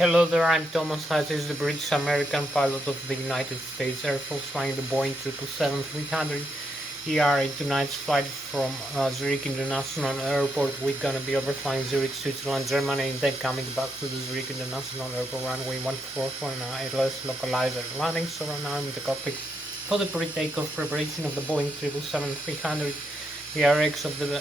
Hello there, I'm Thomas Hatsios, the British American pilot of the United States Air Force, flying the Boeing 777-300. Here are tonight's flight from Zurich International Airport. We're gonna be overflying Zurich, Switzerland, Germany, and then coming back to the Zurich International Airport runway 14 for an Lszh localizer landing. So right now I'm in the cockpit for the pre-takeoff preparation of the Boeing 777-300. The RX of the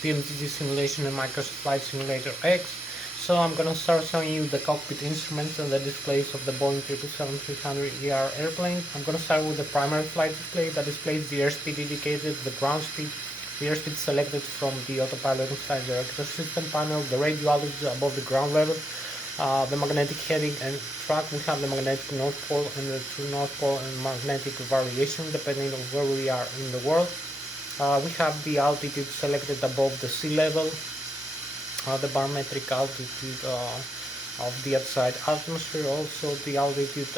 PMTG simulation and Microsoft Flight Simulator X. So I'm gonna start showing you the cockpit instruments and the displays of the Boeing 777-300ER airplane. I'm gonna start with the primary flight display that displays the airspeed indicated, the ground speed, the airspeed selected from the autopilot inside the director system panel, the radio altitude above the ground level, the magnetic heading and track. We have the magnetic north pole and the true north pole and magnetic variation depending on where we are in the world. We have the altitude selected above the sea level, the barometric altitude of the outside atmosphere, also the altitude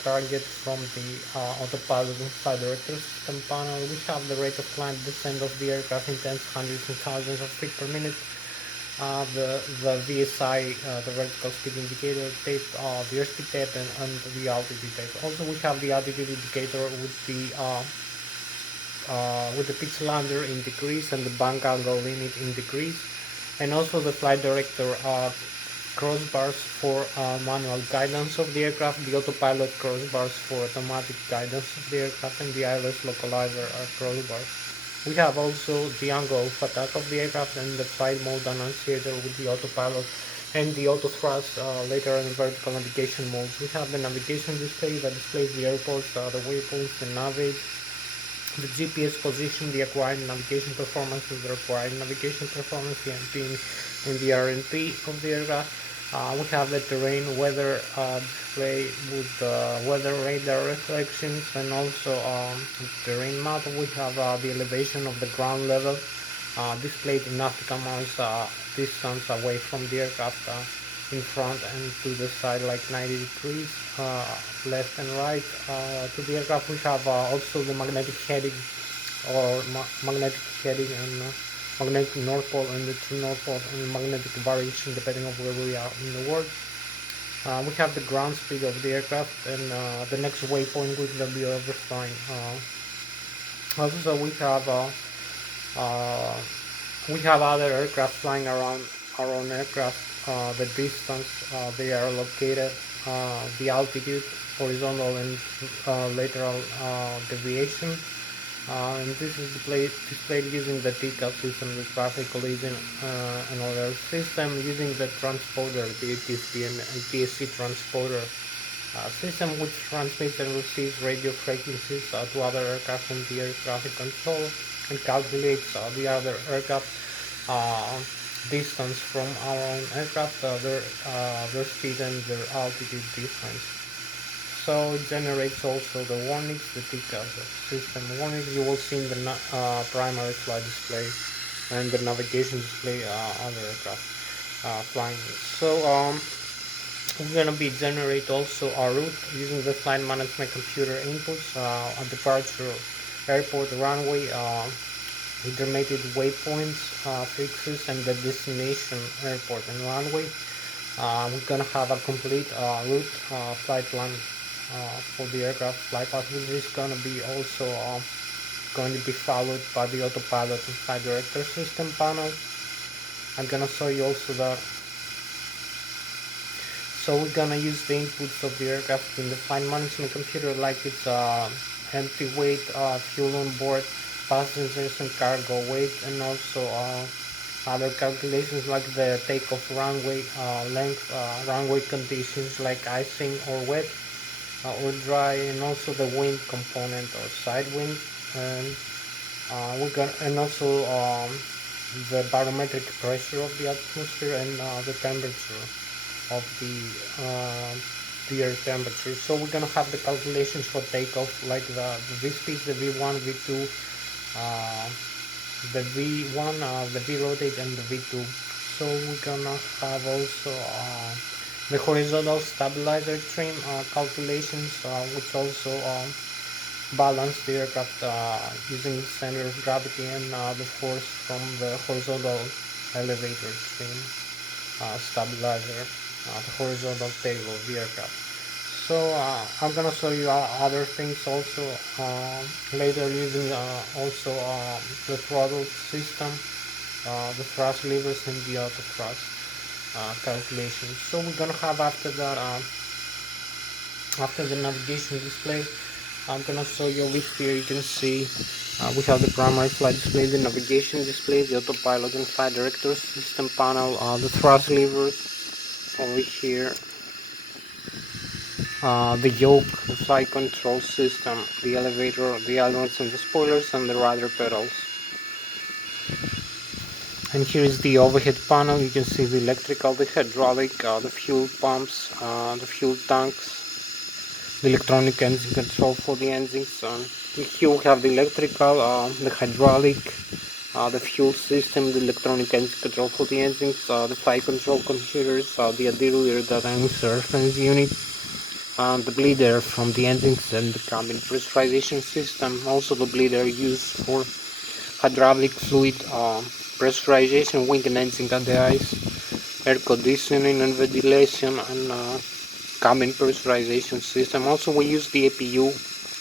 target from the autopilot inside director system panel. We have the rate of climb descent of the aircraft in tens, hundreds and thousands of feet per minute. The VSI, the vertical speed indicator tape, the airspeed tape, and the altitude tape. Also, we have the altitude indicator with the pitch ladder in degrees and the bank angle limit in degrees, and also the flight director crossbars for manual guidance of the aircraft, the autopilot crossbars for automatic guidance of the aircraft, and the Lszh localizer crossbars. We have also the angle of attack of the aircraft and the flight mode annunciator with the autopilot and the auto thrust, later in vertical navigation modes. We have the navigation display that displays the airports, the waypoints, the navigate, the GPS position, the acquired navigation performance, the required navigation performance, the NP and the RNP of the aircraft. We have the terrain weather display with weather radar reflections, and also the terrain map. We have the elevation of the ground level displayed in nautical miles distance away from the aircraft, in front and to the side, like 90 degrees left and right to the aircraft. We have also the magnetic heading magnetic heading and magnetic north pole and the true north pole and magnetic variation depending on where we are in the world. We have the ground speed of the aircraft, and the next waypoint we're going to be overflying. Also, we have other aircraft flying around our own aircraft, the distance they are located, the altitude, horizontal and lateral deviation, and this is displayed using the TCAL system, the traffic collision and alert system, using the transponder, the ATSP and ATSC transponder system, which transmits and receives radio frequencies to other aircraft and the air traffic control, and calculates the other aircraft distance from our own aircraft, their speed and their altitude difference. So it generates also the warnings, the TCAS system warnings you will see in the primary flight display and the navigation display other aircraft flying. So we're gonna be generate also our route using the flight management computer inputs, at departure, airport, runway, intermediate waypoints, fixes, and the destination airport and runway. We're gonna have a complete route flight plan for the aircraft flight path, which is gonna be also going to be followed by the autopilot and flight director system panel. I'm gonna show you also that. So we're gonna use the inputs of the aircraft in the flight management computer, like it's empty weight, fuel on board, passengers and cargo weight, and also other calculations like the takeoff runway length, runway conditions like icing or wet or dry, and also the wind component or side wind, and and also the barometric pressure of the atmosphere and the temperature of the air temperature. So we're gonna have the calculations for takeoff, like the V-speed, the V1, V2, the V1, the V rotate, and the V2. So we're gonna have also the horizontal stabilizer trim calculations, which also balance the aircraft using the center of gravity and the force from the horizontal elevator trim stabilizer. the horizontal tail of the aircraft. So I'm gonna show you other things also later, using also the throttle system, the thrust levers and the auto thrust calculations. So we're gonna have after that, after the navigation display, I'm gonna show you over here. You can see we have the primary flight display, the navigation display, the autopilot and flight director system panel, the thrust levers over here, the yoke, the flight control system, the elevator, the ailerons and the spoilers, and the rudder pedals. And here is the overhead panel. You can see the electrical, the hydraulic, the fuel pumps, the fuel tanks, the electronic engine control for the engines. Here we have the electrical, the hydraulic, the fuel system, the electronic engine control for the engines, the flight control computers, the auxiliary data reference unit, the bleed air from the engines and the cabin pressurization system. Also the bleed air used for hydraulic fluid pressurization, wing and engine at the ice, air conditioning and ventilation, and cabin pressurization system. Also we use the APU,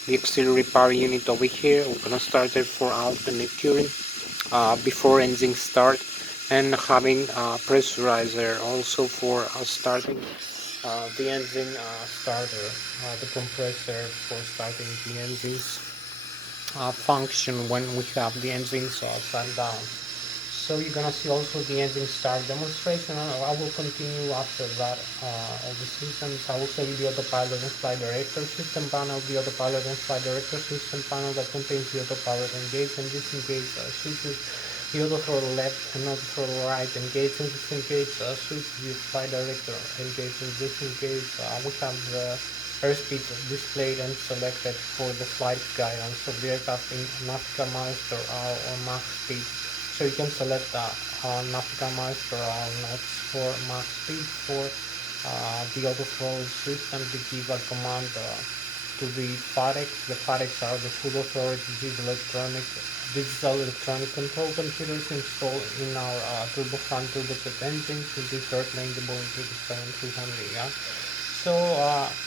the auxiliary power unit over here. We're gonna start it for alternate current before engine start, and having pressurizer also for starting the engine starter, the compressor for starting the engines function when we have the engines shut down. So you're gonna see also the engine start demonstration. I will continue after that all the systems. I will show you the autopilot and flight director system panel, the autopilot and flight director system panel that contains the autopilot engage and disengage switches, the auto throttle left and auto throttle right engage and disengage switch, the flight director engage and disengage. We have the airspeed displayed and selected for the flight guidance of the aircraft in nautical miles per hour or Mach speed. So you can select nautical miles per hour knots for Mach speed for the auto throttle system to give a command to the FAREX. The FAREX are the full authority digital electronic control computers installed in our turbofan turbojet engines in this airplane, the Boeing 777-300. Yeah. So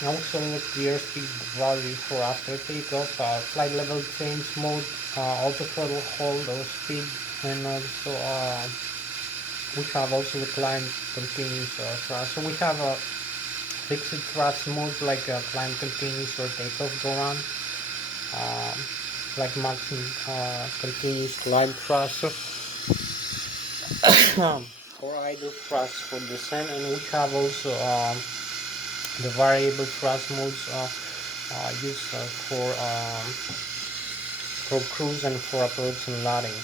also the airspeed value for after takeoff, flight level change mode, auto throttle hold or speed, and also we have also the climb continuous thrust. So we have a fixed thrust mode like climb continuous or takeoff go on, like maximum continuous climb thrust or idle thrust for descent, and we have also the variable thrust modes used for cruise and for approach and landing.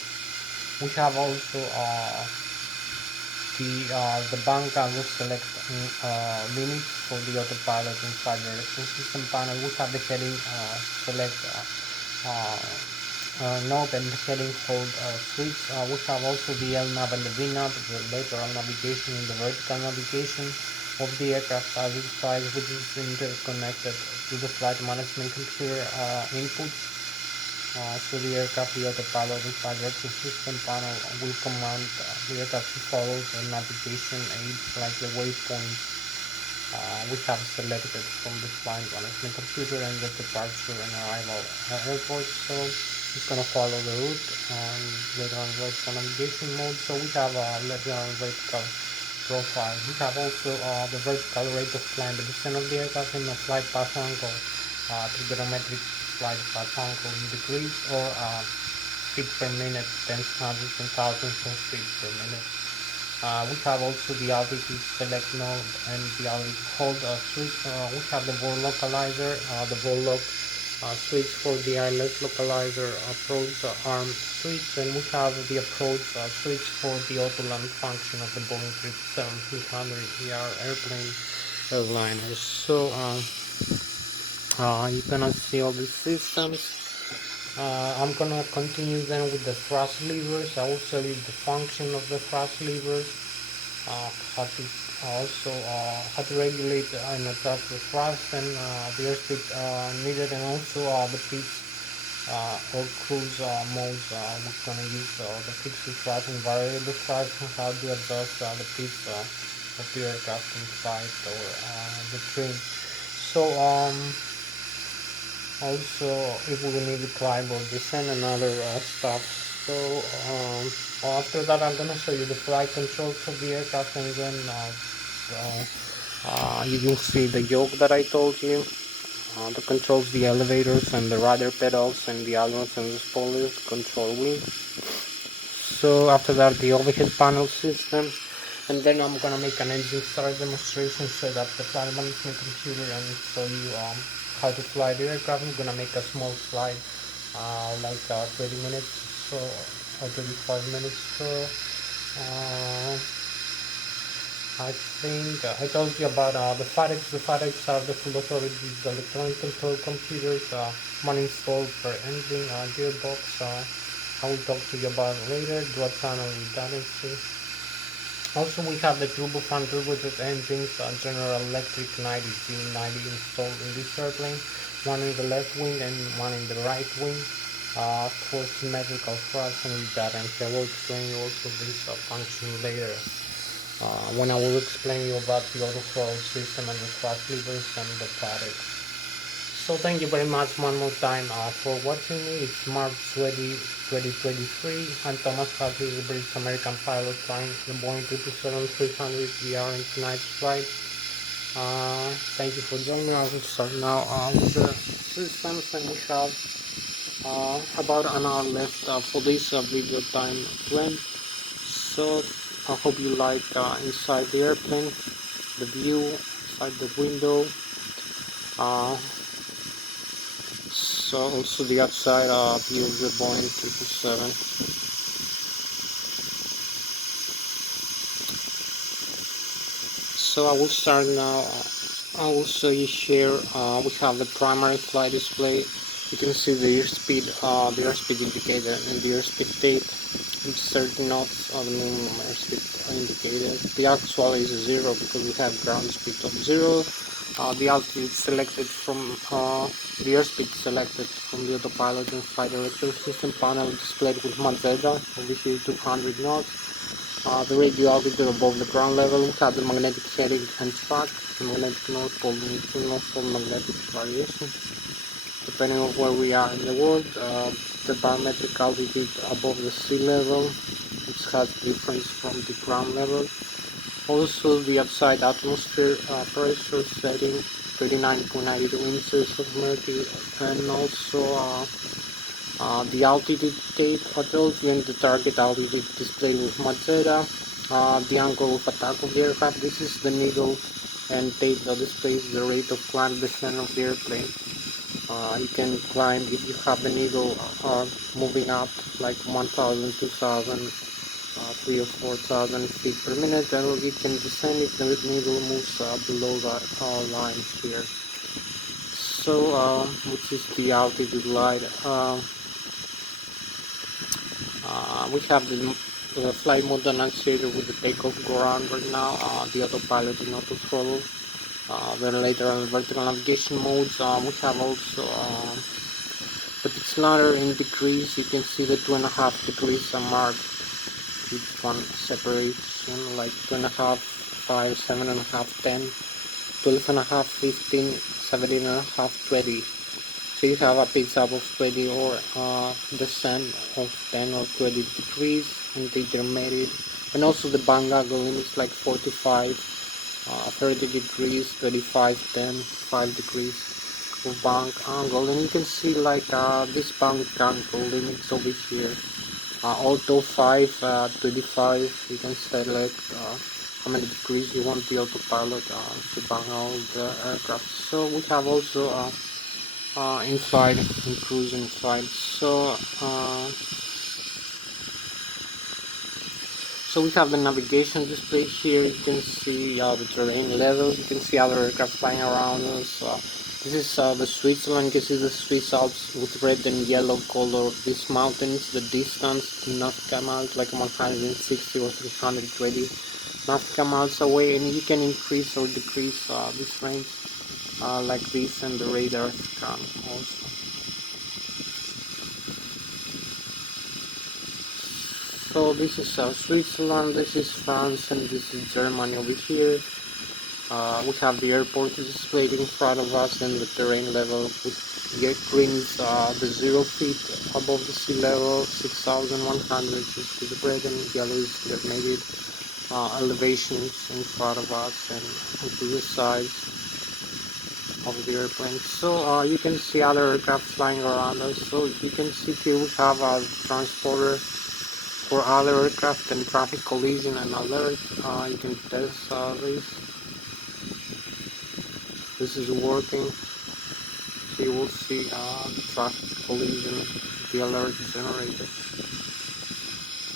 We have also the bank angle select limit for the autopilot and flight direction system panel. We have the heading select knob and the heading hold switch. We have also the LNAV and the VNAV, the lateral navigation and the vertical navigation of the aircraft as it flies, which is interconnected to the flight management computer inputs. So the aircraft, the autopilot and flight direction system panel will command the aircraft to follow the navigation aids like the waypoints we have selected from the flight management computer and the departure and arrival airport. So it's going to follow the route and later on vertical navigation mode. So we have later on vertical profile. We have also the vertical rate of climb, the descent of the aircraft in the flight path angle, trigonometric flight path angle in degrees, or feet per minute, tens, hundreds and thousands of feet per minute. We have also the altitude select node and the altitude hold switch. We have the vol localizer, the vol lock switch for the ILS localizer approach arm switch, and we have the approach switch for the auto land function of the Boeing 777-300ER airplane airliners. So you're gonna see all the systems. I'm gonna continue then with the thrust levers. I will show you the function of the thrust levers, how to how to regulate and adjust the thrust and the airspeed needed, and also the pitch or cruise modes. We're gonna use the fixed thrust and variable thrust, and how to adjust the pitch of the aircraft in flight or the trim. So also if we need to climb or descend another stuff. So after that I'm gonna show you the flight controls of the aircraft, and then you will see the yoke that I told you. That controls the elevators and the rudder pedals and the ailerons and the spoilers control wings. So after that the overhead panel system, and then I'm gonna make an engine start demonstration, set up the flight management computer, and show you how to fly the aircraft. I'm gonna make a small flight, like 30 minutes so, or 35 minutes. So I think I told you about the FADEX. The FADEX are the full authority electronic control computers, one installed per engine, gearbox. I will talk to you about it later. Dual channel redundancy. Also, we have the turbofan turbojet engines, General Electric 90G90 installed in this airplane. One in the left wing and one in the right wing. For symmetrical thrust and redundancy. I will explain you also this function later. When I will explain you about the auto throttle system and the thrust levers and the products. So thank you very much one more time for watching me. It's March 2023. I'm Thomas Hatsios, the British American pilot flying the Boeing 777-300ER in tonight's flight. Thank you for joining me. I will start now with the systems, and we have about an hour left for this video time to end. So I hope you like inside the airplane, the view, inside the window. So also the outside view of the Boeing 777. So I will start now. I will show you here. We have the primary flight display. You can see the airspeed indicator and the airspeed tape. It's 30 knots of the minimum airspeed indicated. The actual is 0 because we have ground speed of 0. The altitude selected from the airspeed selected from the autopilot and flight director system panel displayed with Mazda, over here 200 knots. The radio altitude above the ground level. We have the magnetic heading and track, the magnetic north pole and north pole magnetic variation. Depending on where we are in the world, the barometric altitude above the sea level, which has difference from the ground level. Also the outside atmosphere pressure setting 39.92 inches of mercury, and also the altitude tape I told you, and the target altitude displayed with Mazda. The angle of attack of the aircraft. This is the needle and tape that displays the rate of climb descent of the airplane. You can climb if you have the needle moving up like 1,000, 2,000, 3 or 4,000 feet per minute, and you can descend if the needle moves below that line here. So which is the altitude line. We have the flight mode annunciator with the takeoff ground right now, the autopilot and auto throttle. Then later on the vertical navigation modes, we have also the pitch ladder in degrees. You can see the 2.5 degrees mark. Each one separation like 2.5, 5, 7.5, 10, 12.5, 15, 17.5, 20. So you have a pitch up of 20 or descent of 10 or 20 degrees, and the intermediate, and also the bank angle limits like 45, 30 degrees, 35, 10, 5 degrees of bank angle. And you can see like this bank angle limits over here. Auto 5, 25, you can select how many degrees you want the autopilot to bang out the aircraft. So we have also inside, in cruise inside. So we have the navigation display here. You can see the terrain levels. You can see other aircraft flying around us. This is the Switzerland. You can see the Swiss Alps with red and yellow color. These mountains, the distance to nautical miles, like 160 or 320 nautical miles away, and you can increase or decrease this range like this, and the radar scan also. So this is Switzerland, this is France, and this is Germany over here. We have the airport displayed in front of us and the terrain level with green is the 0 feet above the sea level, 6,100 is the red, and yellow is the negative elevations in front of us and to the sides of the airplane. So you can see other aircraft flying around us. So you can see here we have a transporter for other aircraft and traffic collision and alert. You can test this. This is working. So you will see the traffic collision, the alert generator,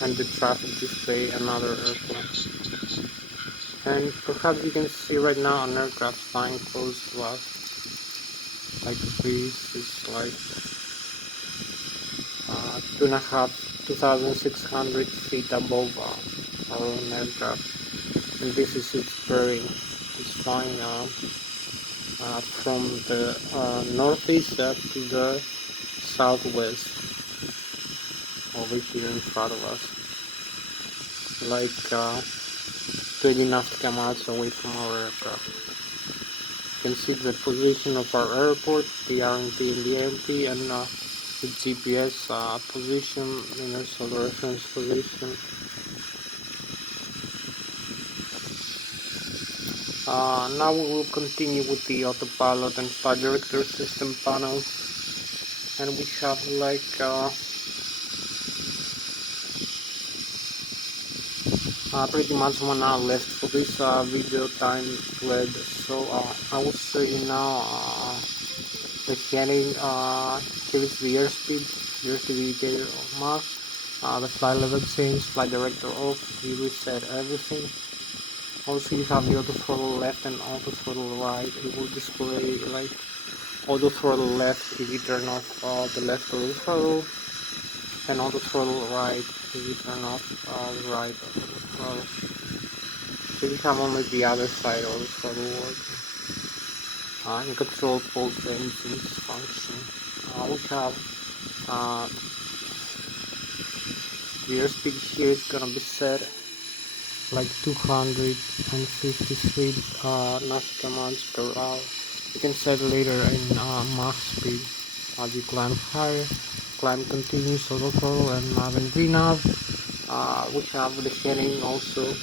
and the traffic display another airplane. And perhaps you can see right now an aircraft flying close to us. Like this is like 2,600 feet above our own aircraft, and this is its bearing. It's flying from the northeast up to the southwest over here in front of us, like 20 nautical miles away from our aircraft. You can see the position of our airport, the RMP and the AMP, and the GPS position, universal reference position. Now we will continue with the autopilot and flight director system panel, and we have like pretty much 1 hour left for this video time thread. So I will show you now the heading. Here is the airspeed indicator mark, the flight level change, flight director off, we reset everything. Also you have the auto throttle left and auto throttle right. It will display like auto throttle left if you turn off the left auto throttle, and auto throttle right if you turn off the right auto throttle. So you have only the other side auto throttle working. And control both engines function. We have the airspeed here is gonna be set like 253 nautical miles per hour. You can set later in Mach speed as you climb higher. Climb continues, auto throttle, and nav and VNav. We have the heading also,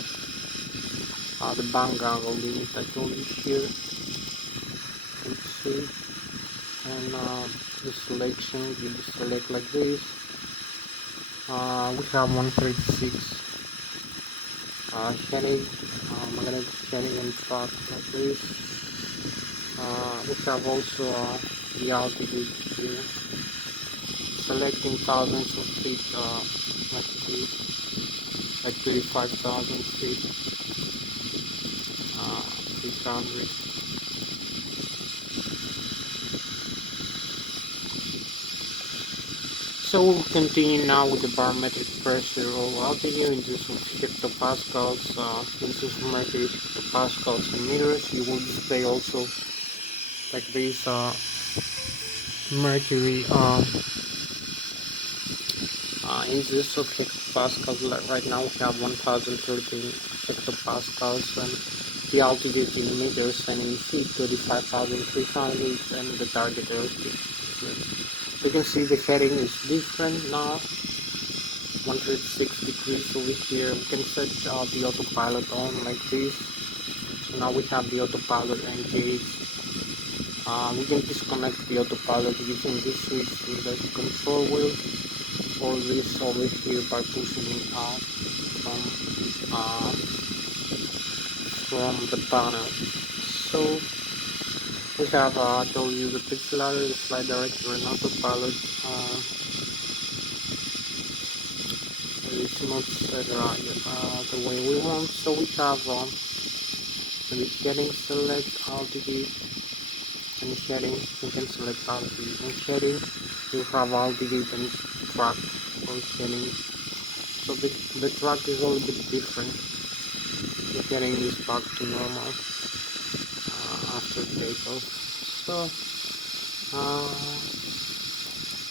the bank angle limit I told you here. Let's see, and the selection, you just select like this. We have 136 heading, magnetic heading and track like this. We have also the altitude here, selecting thousands of feet, like 35,000 feet, 600. So we'll continue now with the barometric pressure or altitude in terms of hectopascals, in terms of mercury, hectopascals and meters. You will display also like this mercury in terms of hectopascals. Right now we have 1,013 hectopascals, and the altitude in meters and in feet 35,300, and the target airspeed. You can see the heading is different now, 106 degrees over here. We can set the autopilot on like this. So now we have the autopilot engaged. We can disconnect the autopilot using this switch with the control wheel, or this over here by pushing it out from the panel. So we have told you the pitch ladder, the flight director, and autopilot. It's not set the way we want. So we have the heading, select altitude, and heading. You can select altitude and heading. You have altitude and track or heading. So the track is a little bit different. The heading is back to normal after takeoff. So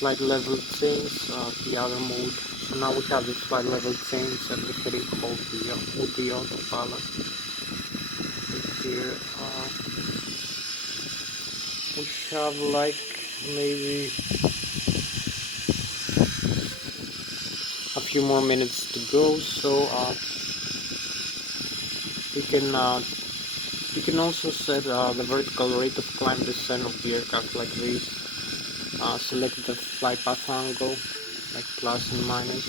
flight level change, the other mode. So now we have the flight level change and the heading hold with the autopilot. Here we have like maybe a few more minutes to go, so you can also set the vertical rate of climb descent of the aircraft like this. Select the flight path angle like plus and minus,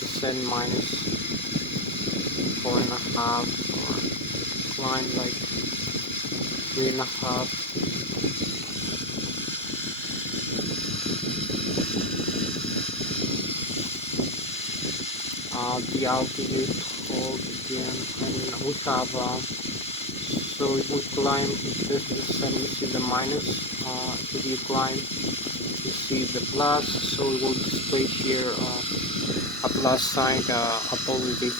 descent minus 4.5, or climb like 3.5. The altitude hold again, and we have so if we climb, if this descent, you see the minus. If you climb, you see the plus. So it will display here a plus sign, a positive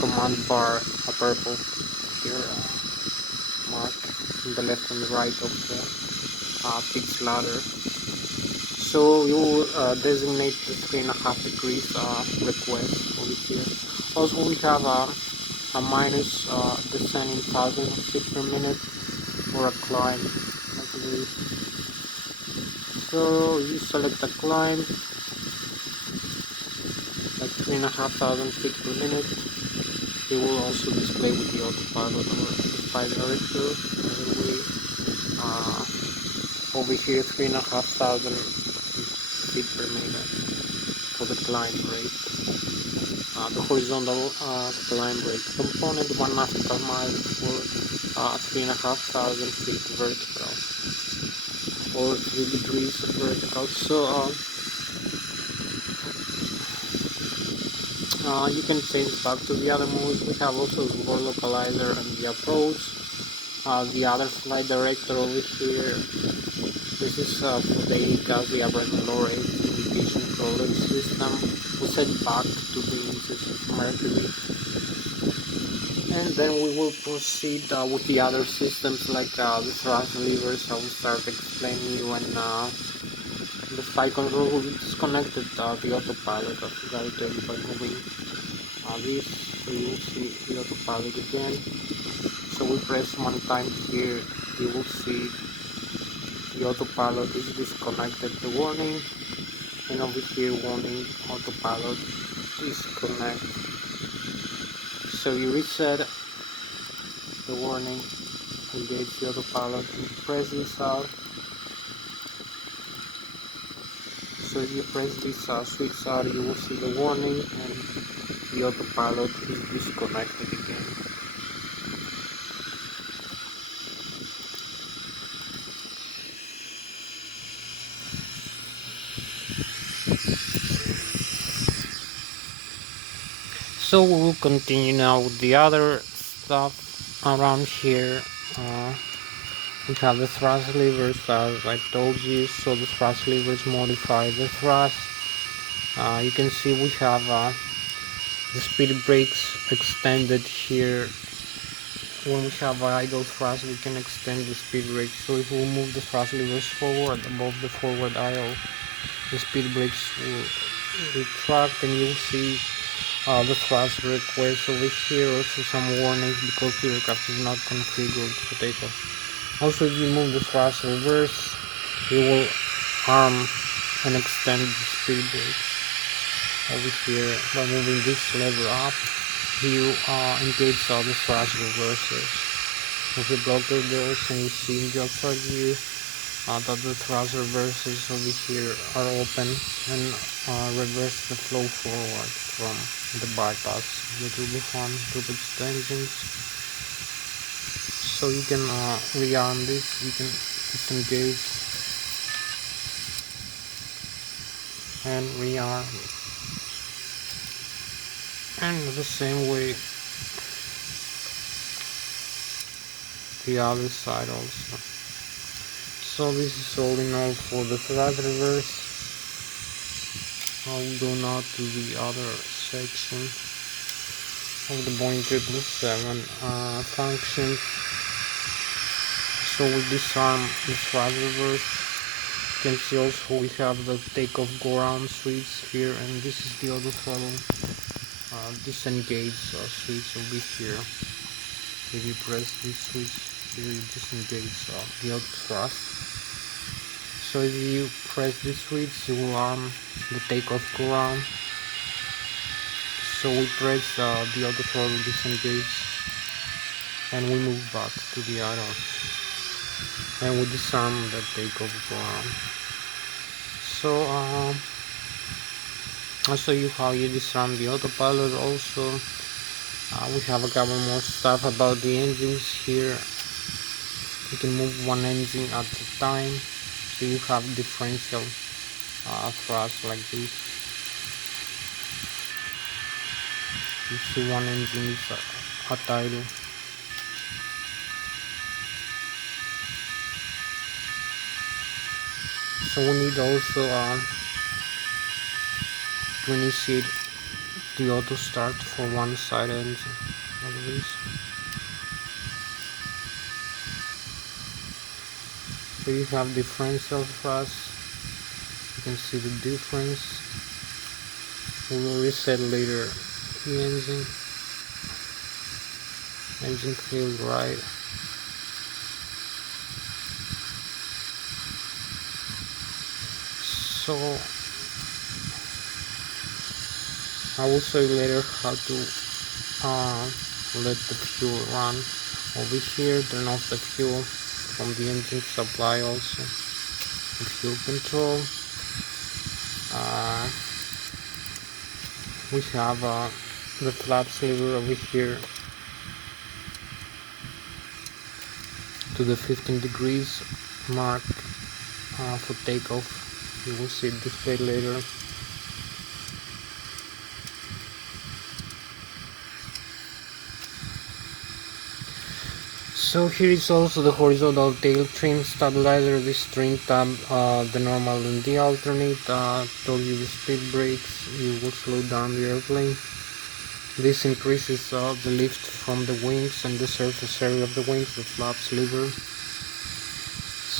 command bar, a purple here mark on the left and the right of the pitch ladder. So you will designate the 3.5 degrees request over here. Also we have a minus descent in thousands of feet per minute, or a climb like this. So you select a climb like 3,500 feet per minute. It will also display with the autopilot or the flight director. By the way, over here 3,500 feet per minute for the climb rate. The horizontal climb rate component 1 nautical mile for 3,500 feet vertical, or 3 degrees vertical. So you can change back to the other modes. We have also the board localizer and the approach. The other flight director over here. This is for the ACAS, the average and lower age indication for Lszh system. We set back to the inches of mercury. And then we will proceed with the other systems like the thrust levers. I will start explaining you when the flight control will be disconnected, the autopilot. I forgot to tell you by moving this, so you will see the autopilot again. So we press one time here, you will see the autopilot is disconnected, the warning, and over here warning autopilot disconnect. So you reset the warning, engage the autopilot, and press this out. So if you press this switch out, you will see the warning and the autopilot is disconnected again. So we will continue now with the other stuff around here. We have the thrust levers, as I told you. So the thrust levers modify the thrust. You can see we have the speed brakes extended here. When we have idle thrust, we can extend the speed brake. So if we move the thrust levers forward above the forward idle, the speed brakes will retract, and you'll see the thrust request over here. Also some warnings because the aircraft is not configured for takeoff. Also, if you move the thrust reverse, you will arm and extend the speed brakes. Over here, by moving this lever up, you engage the thrust reversers. With the blocker doors, and you see in the upside view that the thrust reversers over here are open and reverse the flow forward from the bypass the turbofan turbocharged engines. So you can rearm this, you can disengage and rearm, and the same way the other side also. So this is all in all for the thrust reverse. I will go now to the other section of the Boeing 777 function. So we disarm the thrust reverse can see also we have the takeoff go around switch here, and this is the auto throttle disengage switch will be here. If you press this switch here, you disengage the auto thrust. So if you press this switch, you will arm the takeoff go around. So we press the auto throttle disengage, and we move back to the idle, and we disarm the takeoff go around. So I'll show you how you disarm the autopilot. Also, we have a couple more stuff about the engines here. You can move one engine at a time, so you have differential thrust like this. You see one engine is at idle. So we need also to initiate the auto start for one side engine like this. So you have differential thrust. You can see the difference. We will reset later the engine failed right. So I will show you later how to let the fuel run over here. Turn off the fuel from the engine supply, also the fuel control. We have the flaps lever over here to the 15 degrees mark for takeoff. You will see it displayed later. So here is also the horizontal tail trim stabilizer. This trim tab, the normal and the alternate, told you the speed brakes. You will slow down the airplane. This increases the lift from the wings and the surface area of the wings, the flaps lever.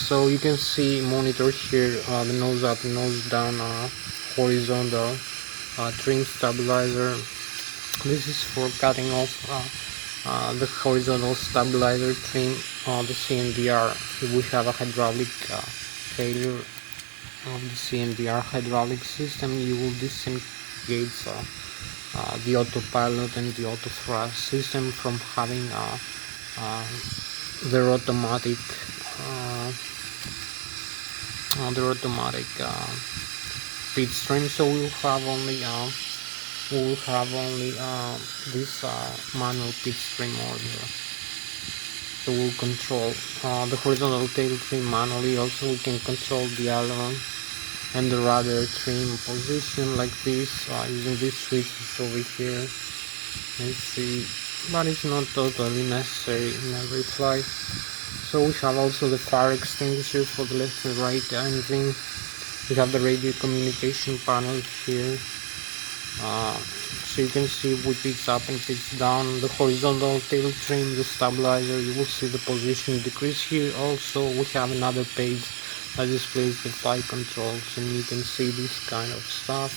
So you can see monitor here, the nose up, nose down, horizontal trim stabilizer. This is for cutting off the horizontal stabilizer trim, the CMDR. If we have a hydraulic failure of the CMDR hydraulic system, you will disengage the autopilot and the auto thrust system from having their automatic pit stream. So we'll have only this manual pit stream order. So we'll control the horizontal tail trim manually. Also we can control the aileron and the rudder trim position like this using these switches over here. Let's see, but it's not totally necessary in every flight. So we have also the fire extinguisher for the left and right engine. We have the radio communication panel here. So you can see we pitch up and pitch down. The horizontal tail trim, the stabilizer, you will see the position decrease here. Also we have another page that displays the flight controls, and you can see this kind of stuff.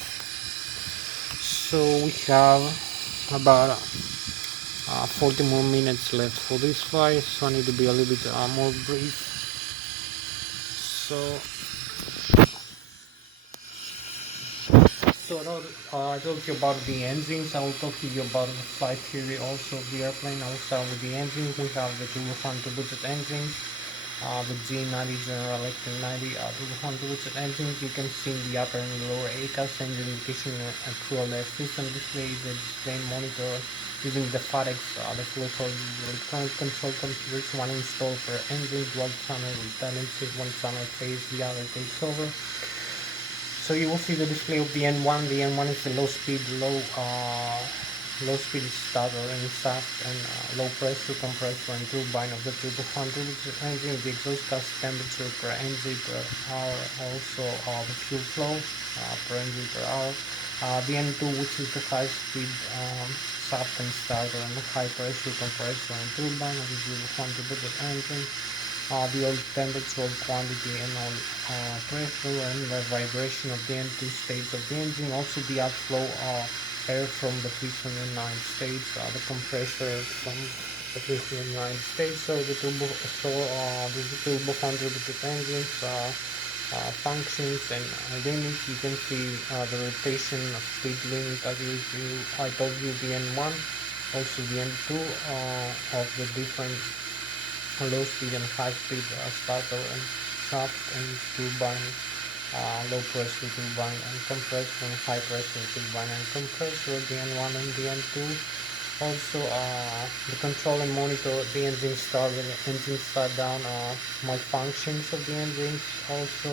So we have about 40 more minutes left for this flight, so I need to be a little bit more brief. So I told you about the engines. I will talk to you about the flight theory also of the airplane. I will start with the engines. We have the turbofan turbocharged engines, the G90 General Electric 90 turbofan turbocharged engines. You can see in the upper and lower ACAS engine indication and fuel system display, the display monitor using the FADEX, the fuel electronic control computers, one installed per engine, dual channel redundancy, one channel phase, the other takes over. So you will see the display of the N1. The N1 is the low speed starter and shaft, and low pressure compressor and turbine of the turbofan turbocharged engine, the exhaust gas temperature per engine per hour, also the fuel flow per engine per hour. The N2, which is the high speed shaft and starter and the high pressure compressor and turbine of the turbofan turbocharged engine. the oil temperature, oil quantity, and oil pressure, and the vibration of the N2 states of the engine. Also the outflow air from the piston in United States, the compressor from the piston in United States. So the turbo contributed engines functions and limits. You can see the rotation speed limit as I told you, the N1, also the N2 of the different low speed and high speed starter and shaft and turbine, low pressure turbine and compressor, and high pressure turbine and compressor, the N1 and the N2. Also the control and monitor the engine start and engine shutdown, malfunctions of the engines. Also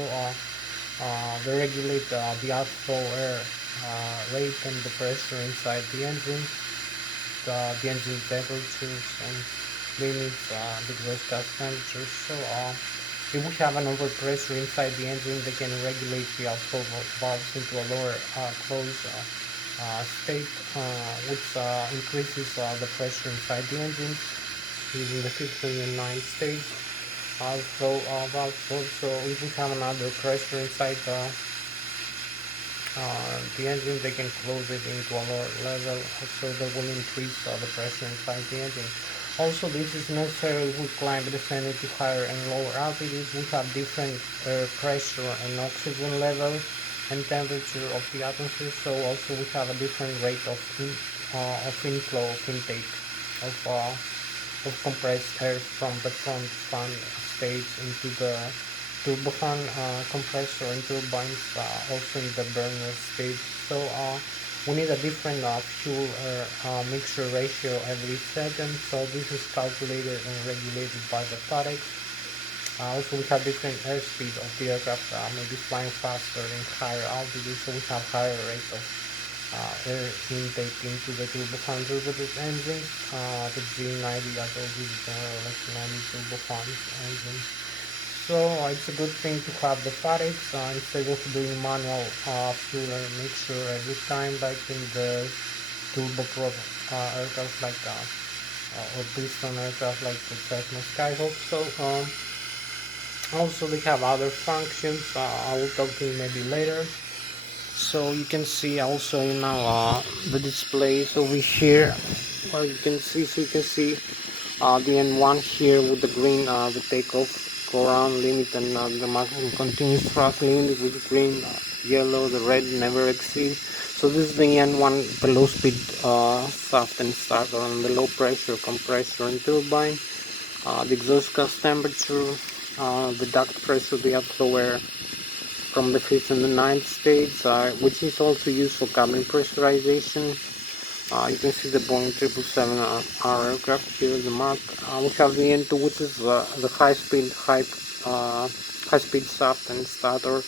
they regulate the outflow air rate and the pressure inside the engine, the engine temperatures, and limits the exhaust gas temperatures. So if we have an overpressure inside the engine, they can regulate the outflow valves into a lower closed state, which increases the pressure inside the engine using the 15 and 9 stage outflow valve. So if we have another pressure inside the engine, they can close it into a lower level, so that will increase the pressure inside the engine. Also, this is necessary if we climb descending to higher and lower altitudes. We have different pressure and oxygen level and temperature of the atmosphere, so also we have a different rate of inflow, of intake of compressed air from the front fan stage into the turbofan compressor and turbines, also in the burner stage. So we need a different fuel mixture ratio every second, so this is calculated and regulated by the FADEX. Also we have different airspeed of the aircraft, maybe flying faster in higher altitude, so we have higher rate of air intake into the turbofan turbojet engine. The G90, I told you, the General Electric 90 turbofan engine. So it's a good thing to have the FADEX instead of doing manual fuel mixture every time, like in the turboprop aircraft, like or piston aircraft like the Cessna Skyhawk. So also they have other functions. I will talk to you maybe later. So you can see also now the displays over here, or you can see, the N1 here with the green, the takeoff, go around limit, and the maximum continuous thrust limit with green, yellow, the red never exceed. So this is the N1, the low speed shaft and starter, and the low pressure compressor and turbine, the exhaust gas temperature, the duct pressure, the outflow air from the 5th and the 9th stage, which is also used for cabin pressurization. You can see the Boeing 777 aircraft here, the mark. We have the N2, which is the high speed shaft and starter,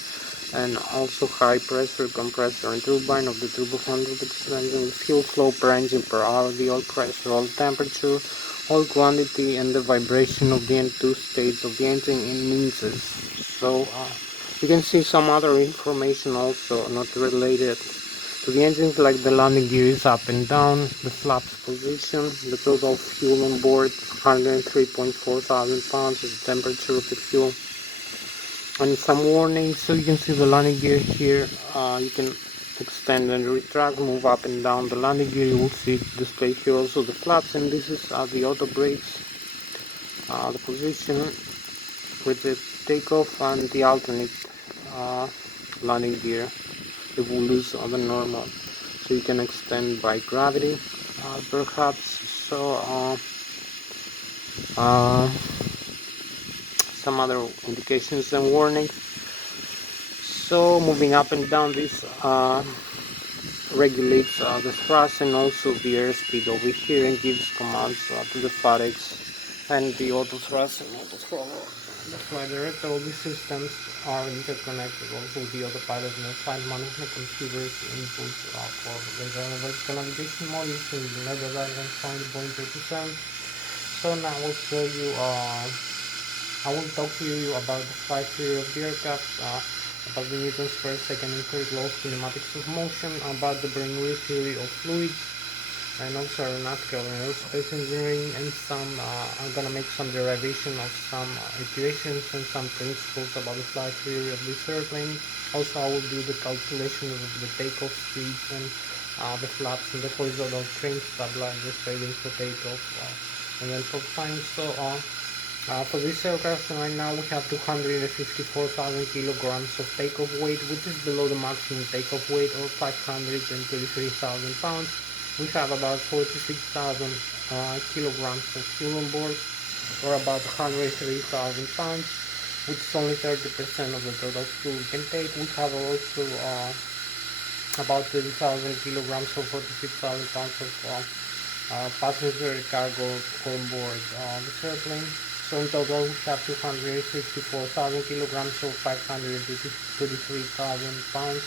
and also high pressure compressor and turbine of the turbofan engine, the fuel flow per engine per hour, the oil pressure, oil temperature, oil quantity, and the vibration of the N2 stage of the engine in minutes. So you can see some other information also not related to the engines, like the landing gear is up and down, the flaps position, the total fuel on board 103.4 thousand pounds, the temperature of the fuel, and some warnings. So you can see the landing gear here. You can extend and retract, move up and down the landing gear. You will see display here also the flaps, and this is the auto brakes, the position with the takeoff, and the alternate landing gear if we lose on the normal, so you can extend by gravity, perhaps. So some other indications and warnings. So moving up and down, this regulates the thrust and also the airspeed over here, and gives commands to the FADEX and the auto thrust and auto throttle. The flight director. All these systems are interconnected also with the autopilot and the flight management computers inputs for the vertical navigation modules in the level that can find the Boeing 777. So now I will show you, I will talk to you about the flight theory of the aircraft, about the Newton's first, second, and third laws, kinematics of motion, about the Bernoulli theory of fluids, and also aeronautical and aerospace engineering, and some I'm gonna make some derivation of some equations and some principles about the flight theory of this airplane. Also, I will do the calculation of the takeoff speeds and the flaps and the horizontal trim stabilizers failing for takeoff, and then for flying. For this aircraft right now we have 254,000 kilograms of takeoff weight, which is below the maximum takeoff weight of 533,000 pounds. We have about 46,000 kilograms of fuel on board, or about 103,000 pounds, which is only 30% of the total fuel we can take. We have also about 30,000 kilograms or 46,000 pounds of passenger cargo on board this airplane. So in total we have 254,000 kilograms or 533,000 pounds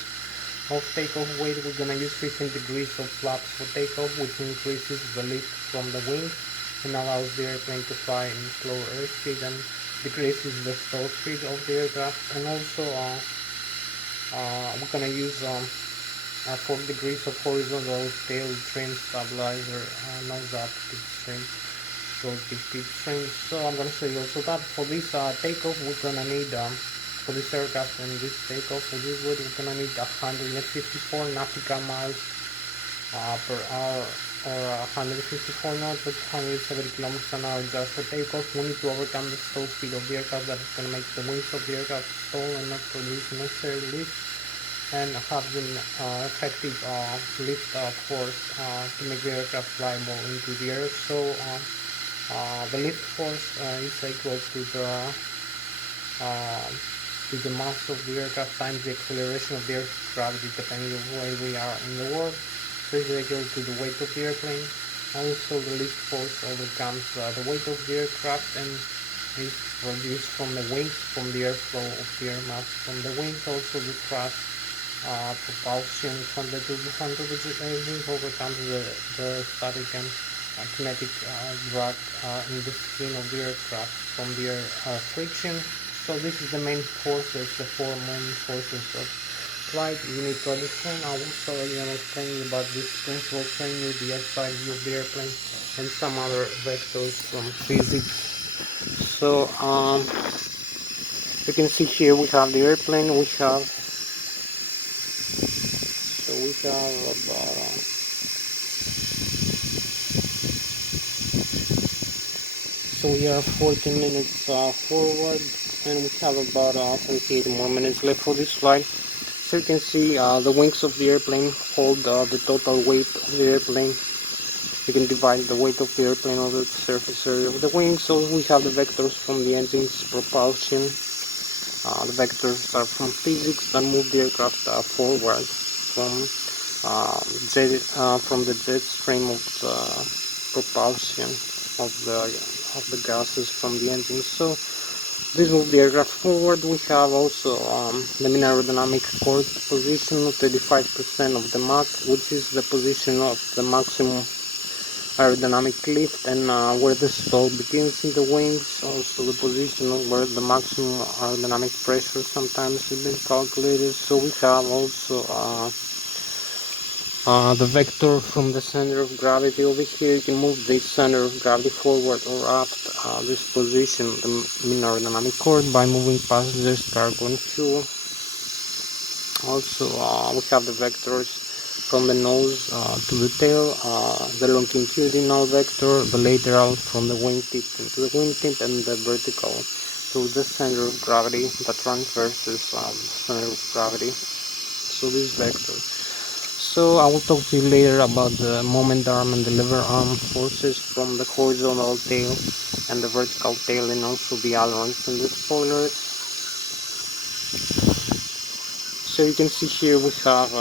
of takeoff weight. We're gonna use 15 degrees of flaps for takeoff, which increases the lift from the wing and allows the airplane to fly in slow airspeed and decreases the stall speed of the aircraft. And also we're gonna use 4 degrees of horizontal tail trim stabilizer nose up speed trim. Speed trim. So I'm gonna show you also that for this takeoff we're gonna need for this aircraft and this takeoff for this weight we're gonna need 154 nautical miles per hour, or 154 knots at 170 kilometers an hour just for takeoff. We need to overcome the stall speed of the aircraft that is gonna make the wings of the aircraft stall and not produce necessary lift, and have an effective lift force to make the aircraft flyable into the air. So the lift force is equal to the mass of the aircraft times the acceleration of the Earth's gravity, depending on where we are in the world. So is equal to the weight of the airplane. Also, the lift force overcomes the weight of the aircraft and is produced from the wings, from the airflow of the air mass from the wings. Also, the thrust propulsion from the turbofan to the engine overcomes the static and kinetic drag in the skin of the aircraft from the air friction. So this is the main forces, the 4 main forces of flight you need to understand. I will slowly explain you about this principle, showing you the outside view of the airplane and some other vectors from physics. So you can see here we have the airplane. We have about so we are 14 minutes forward, and we have about 28 more minutes left for this flight. So you can see the wings of the airplane hold the total weight of the airplane. You can divide the weight of the airplane over the surface area of the wings. So we have the vectors from the engine's propulsion. The vectors are from physics that move the aircraft forward from the jet stream of the propulsion of the gases from the engine. So this moves the aircraft forward. We have also the mean aerodynamic chord position of 35% of the Mach, which is the position of the maximum aerodynamic lift and where the stall begins in the wings. Also the position of where the maximum aerodynamic pressure sometimes has been calculated. So we have also the vector from the center of gravity. Over here you can move the center of gravity forward or aft, this position, the mean aerodynamic chord, by moving passengers, cargo and fuel. Also we have the vectors from the nose to the tail, the longitudinal vector, the lateral from the wingtip into the wingtip, and the vertical to the center of gravity, the transversus center of gravity. So this vector. So I will talk to you later about the moment arm and the lever arm forces from the horizontal tail and the vertical tail, and also the ailerons and the spoilers. So you can see here we have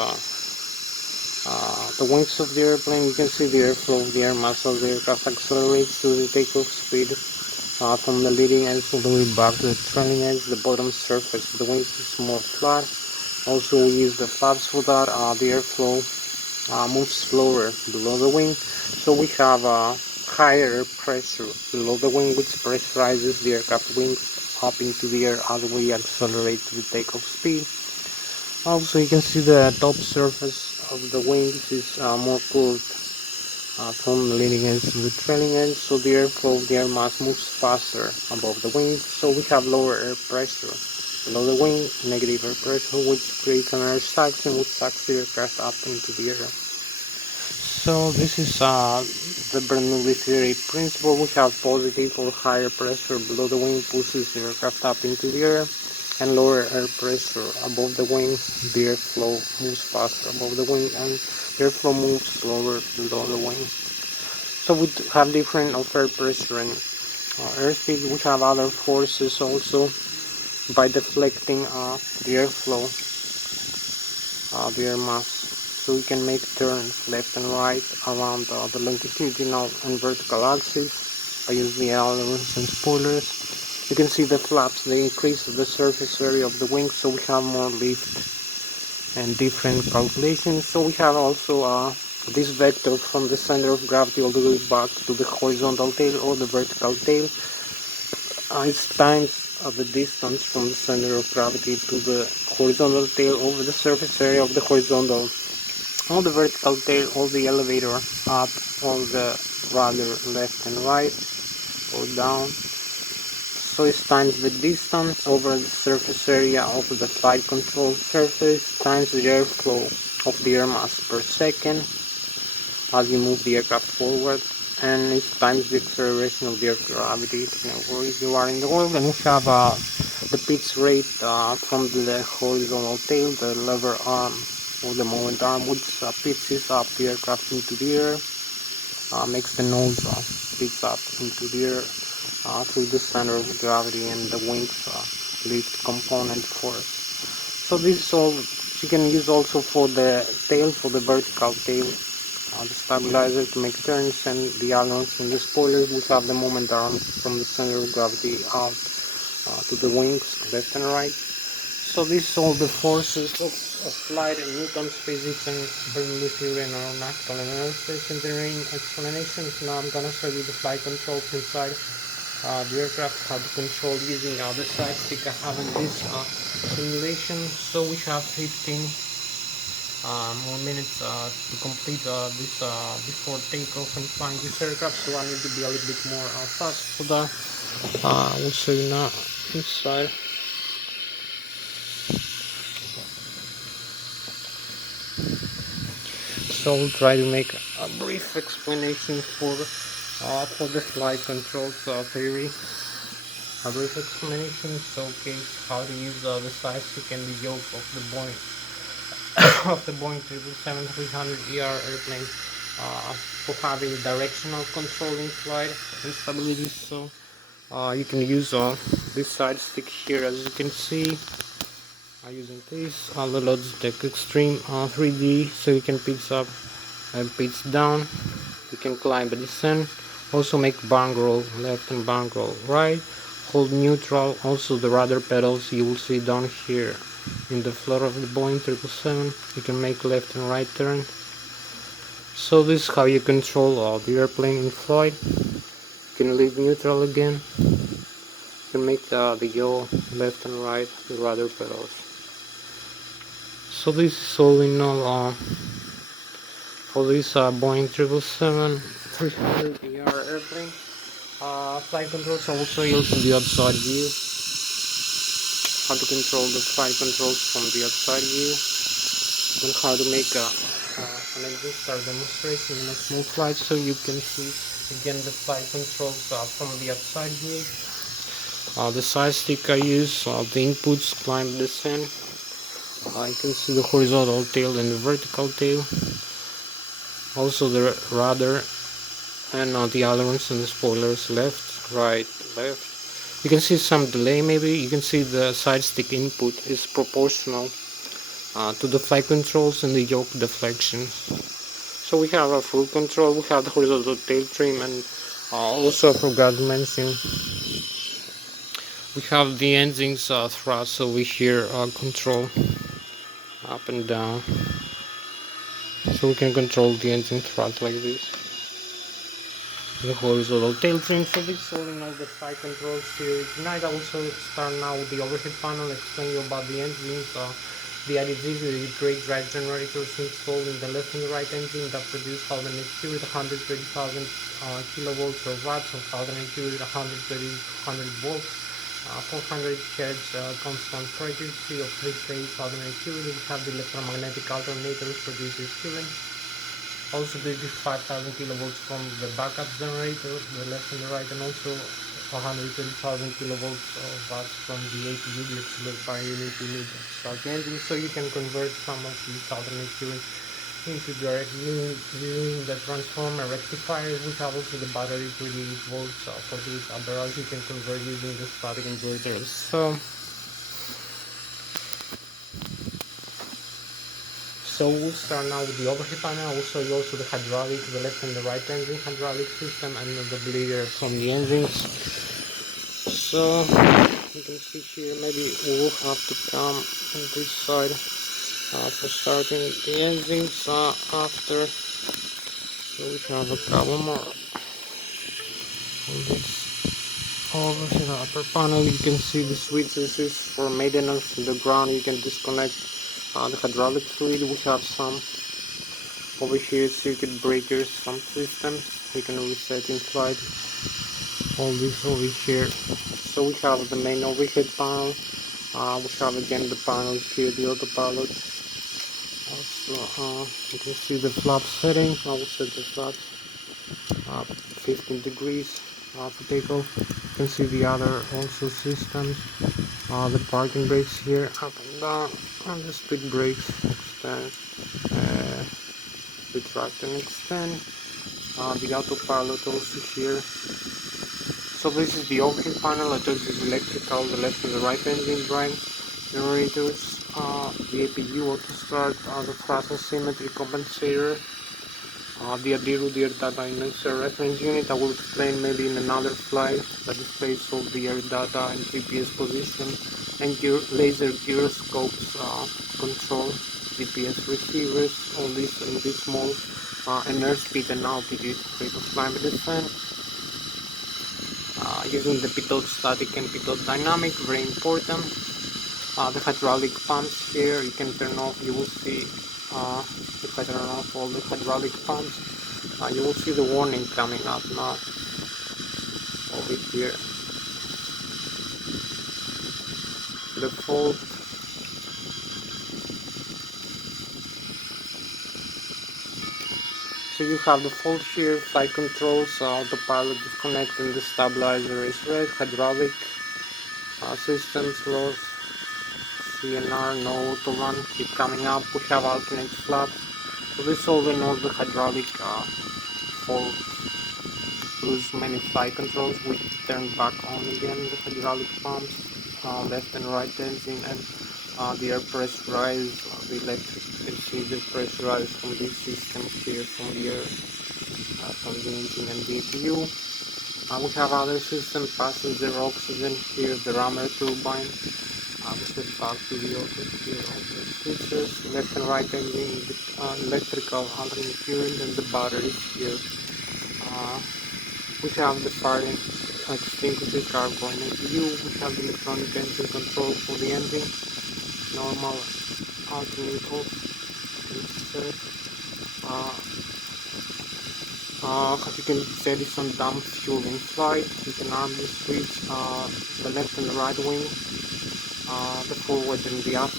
the wings of the airplane. You can see the airflow of the air mass of the aircraft accelerates to the takeoff speed from the leading edge all the way back to the trailing edge. The bottom surface of the wings is more flat. Also we use the flaps for that. The airflow moves slower below the wing, so we have higher pressure below the wing, which pressurizes the aircraft wings up into the air as we accelerate to the takeoff speed. Also you can see the top surface of the wings is more curved from the leading edge to the trailing edge, so the airflow, the air mass moves faster above the wing, so we have lower air pressure. Below the wing, negative air pressure, which creates an air suction, which sucks the aircraft up into the air. So this is the Bernoulli theory principle. We have positive or higher pressure below the wing pushes the aircraft up into the air, and lower air pressure above the wing, the airflow moves faster above the wing, and the airflow moves slower below the wing. So we have different of air pressure and airspeed. We have other forces also by deflecting the airflow, the air mass. So we can make turns left and right around the longitudinal and vertical axis by using the ailerons and spoilers. You can see the flaps, they increase the surface area of the wing, so we have more lift and different calculations. So we have also this vector from the center of gravity all the way back to the horizontal tail or the vertical tail. It's times the distance from the center of gravity to the horizontal tail over the surface area of the horizontal, or the vertical tail, or the elevator up, or the rudder left and right, or down. So it's times the distance over the surface area of the flight control surface times the airflow of the air mass per second as you move the aircraft forward, and it's times the acceleration of the air gravity depending on where you are in the world. And we have the pitch rate from the horizontal tail, the lever arm or the moment arm, which pitches up the aircraft into the air, makes the nose pitch up into the air through the center of gravity and the wings lift component force. So this is all you can use also for the tail, for the vertical tail, the stabilizer to make turns, and the ailerons and the spoilers. We have the moment arm from the center of gravity out to the wings left and right. So this is all the forces of flight and Newton's physics and Bernoulli theory and aeronautical and aerospace engineering explanations. Now I'm gonna show you the flight controls inside the aircraft, how to control using the side stick I have in this simulation. So we have 15 more minutes to complete this before takeoff and flying this aircraft, so I need to be a little bit more fast for that. I will show you now inside. So I'll try to make a brief explanation for the flight controls theory. A brief explanation showcase how to use the side stick and the yoke of the Boeing of the Boeing 777-300ER airplane for having directional control in flight and stability. So you can use this side stick here, as you can see. Using this the Lszh Extreme 3D, so you can pitch up and pitch down. You can climb and descend. Also make bank roll left and bank roll right. Hold neutral. Also the rudder pedals you will see down here in the floor of the Boeing 777. You can make left and right turn. So this is how you control the airplane in flight. You can leave neutral again. You can make the yaw left and right, the rudder pedals. So this is all in all for this Boeing 777-300ER airplane. Flight controls also use the outside view. How to control the flight controls from the outside view, and how to make an engine start demonstration in a small flight, so you can see again the flight controls from the outside view. The side stick I use, the inputs, climb, descend. You can see the horizontal tail and the vertical tail. Also the rudder and the ailerons and the spoilers, left, right, left. You can see some delay maybe. You can see the side stick input is proportional to the flight controls and the yoke deflections. So we have a full control. We have the horizontal tail trim, and also I forgot to mention we have the engines thrust, so we hear control up and down, so we can control the engine thrust like this. The horizontal tail trim. So this is all in all the flight controls here. Tonight I will start now with the overhead panel, explain you about the engines, The additives with the brake drive generators installed in the left and the right engine that produce alternating with 130,000 kilovolts or watts, or alternating with 100 volts, 400 Hz constant frequency of 3-phase alternating. We have the electromagnetic alternators produces current. Also 25,000 kilovolts from the backup generator, the left and the right, and also 120,000 kilovolts of watts from the APU, the auxiliary unit you need to start the engine. So you can convert some of these alternate current into direct using the transformer rectifier. We have also the battery 28 volts, 48 amp hours you can convert using the static inverters. So we'll start now with the overhead panel. I will show you also the hydraulic, the left and the right engine hydraulic system, and the bleeder from the engines. So you can see here, maybe we'll have to come on this side for starting the engines after. So we have a couple more on this overhead upper panel. You can see the switches. This is for maintenance. On the ground you can disconnect the hydraulic fluid. We have some over here circuit breakers, some systems you can reset inside. All this over here. So we have the main overhead panel. We have again the panels here, the autopilot. Also you can see the flap setting. I will set the flaps 15 degrees to take off. You can see the other also systems. The parking brakes here, up and down, and the speed brakes, extend, retract and extend. The autopilot also here. So this is the overhead panel. I told you the electrical, the left and the right engine drive generators, the APU auto start, the thrust and symmetry compensator, the ADIRU, the air data inertial reference unit. I will explain maybe in another slide that displays all the air data and GPS position, and laser gyroscopes control, GPS receivers, all this in this small, and airspeed and altitude, rate of climate descent. Using the pitot static and pitot dynamic, very important. The hydraulic pumps here, you can turn off, you will see, if I turn off all the hydraulic pumps, you will see the warning coming up now, over here. The fault. So you have the fault here, flight controls, autopilot disconnecting, the stabilizer is red, hydraulic systems loss, CNR, no auto run, keep coming up. We have alternate flaps. So this solving all the hydraulic fault. Lose many flight controls. We turn back on again the hydraulic pumps, left and right engine, and the air pressurize, the electric. You can see the pressurize from this system here, from the air, from the engine and the APU. We have other systems, passenger oxygen here, the rammer turbine. We set back to the auto here, all the switches, left and right engine, the electrical alternate current, and the batteries here. We have the fire extinguisher, cargo and APU. We have the electronic engine control for the engine, normal, alternate off, set. You can set it on dump fuel in flight. You can arm the switch, the left and the right wing, the forward and the aft,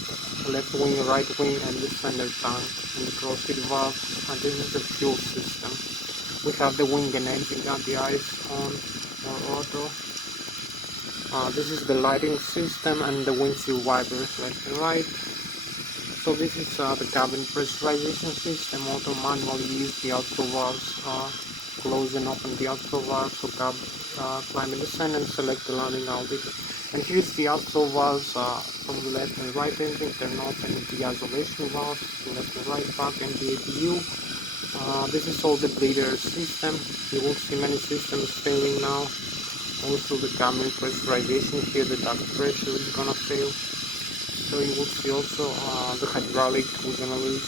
left wing, right wing, and the fender tank, and the crossfit valve. And this is the fuel system. We have the wing and engine gun, the eyes on or auto. This is the lighting system and the windshield wipers left and right. So this is the cabin pressurization system. Auto manually use the outflow valves, close and open the outflow valves, so climb and descend and select the landing altitude. And here's the outflow valves from the left and right engine, turn off, and the isolation valves, left and right back, and the APU. This is all the bleeder system. You will see many systems failing now. Also the cabin pressurization here, the duct pressure is gonna fail. So you will see also the hydraulic, we're gonna lose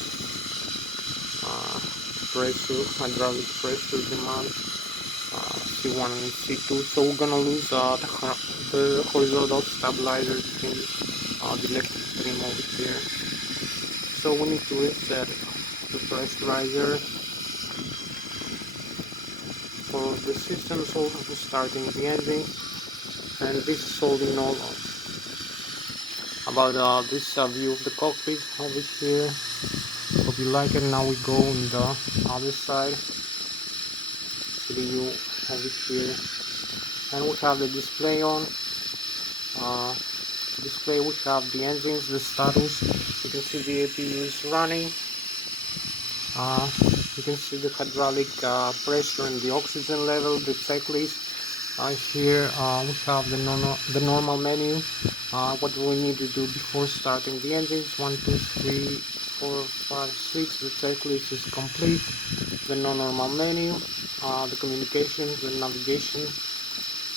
pressure, hydraulic pressure demand, C1 and C2. So we're gonna lose the horizontal stabilizer in the electric trim over here. So we need to reset the pressurizer for the systems, also for starting the engine. And this is all in all about this view of the cockpit over here. Hope you like it. Now we go on the other side to the view over here, and we have the display on. Display, we have the engines, the status. You can see the APU is running. You can see the hydraulic pressure and the oxygen level, the checklist. Here we have the normal menu. What do we need to do before starting the engines? 1, 2, 3, 4, 5, 6. The checklist is complete. The normal menu, the communications, the navigation,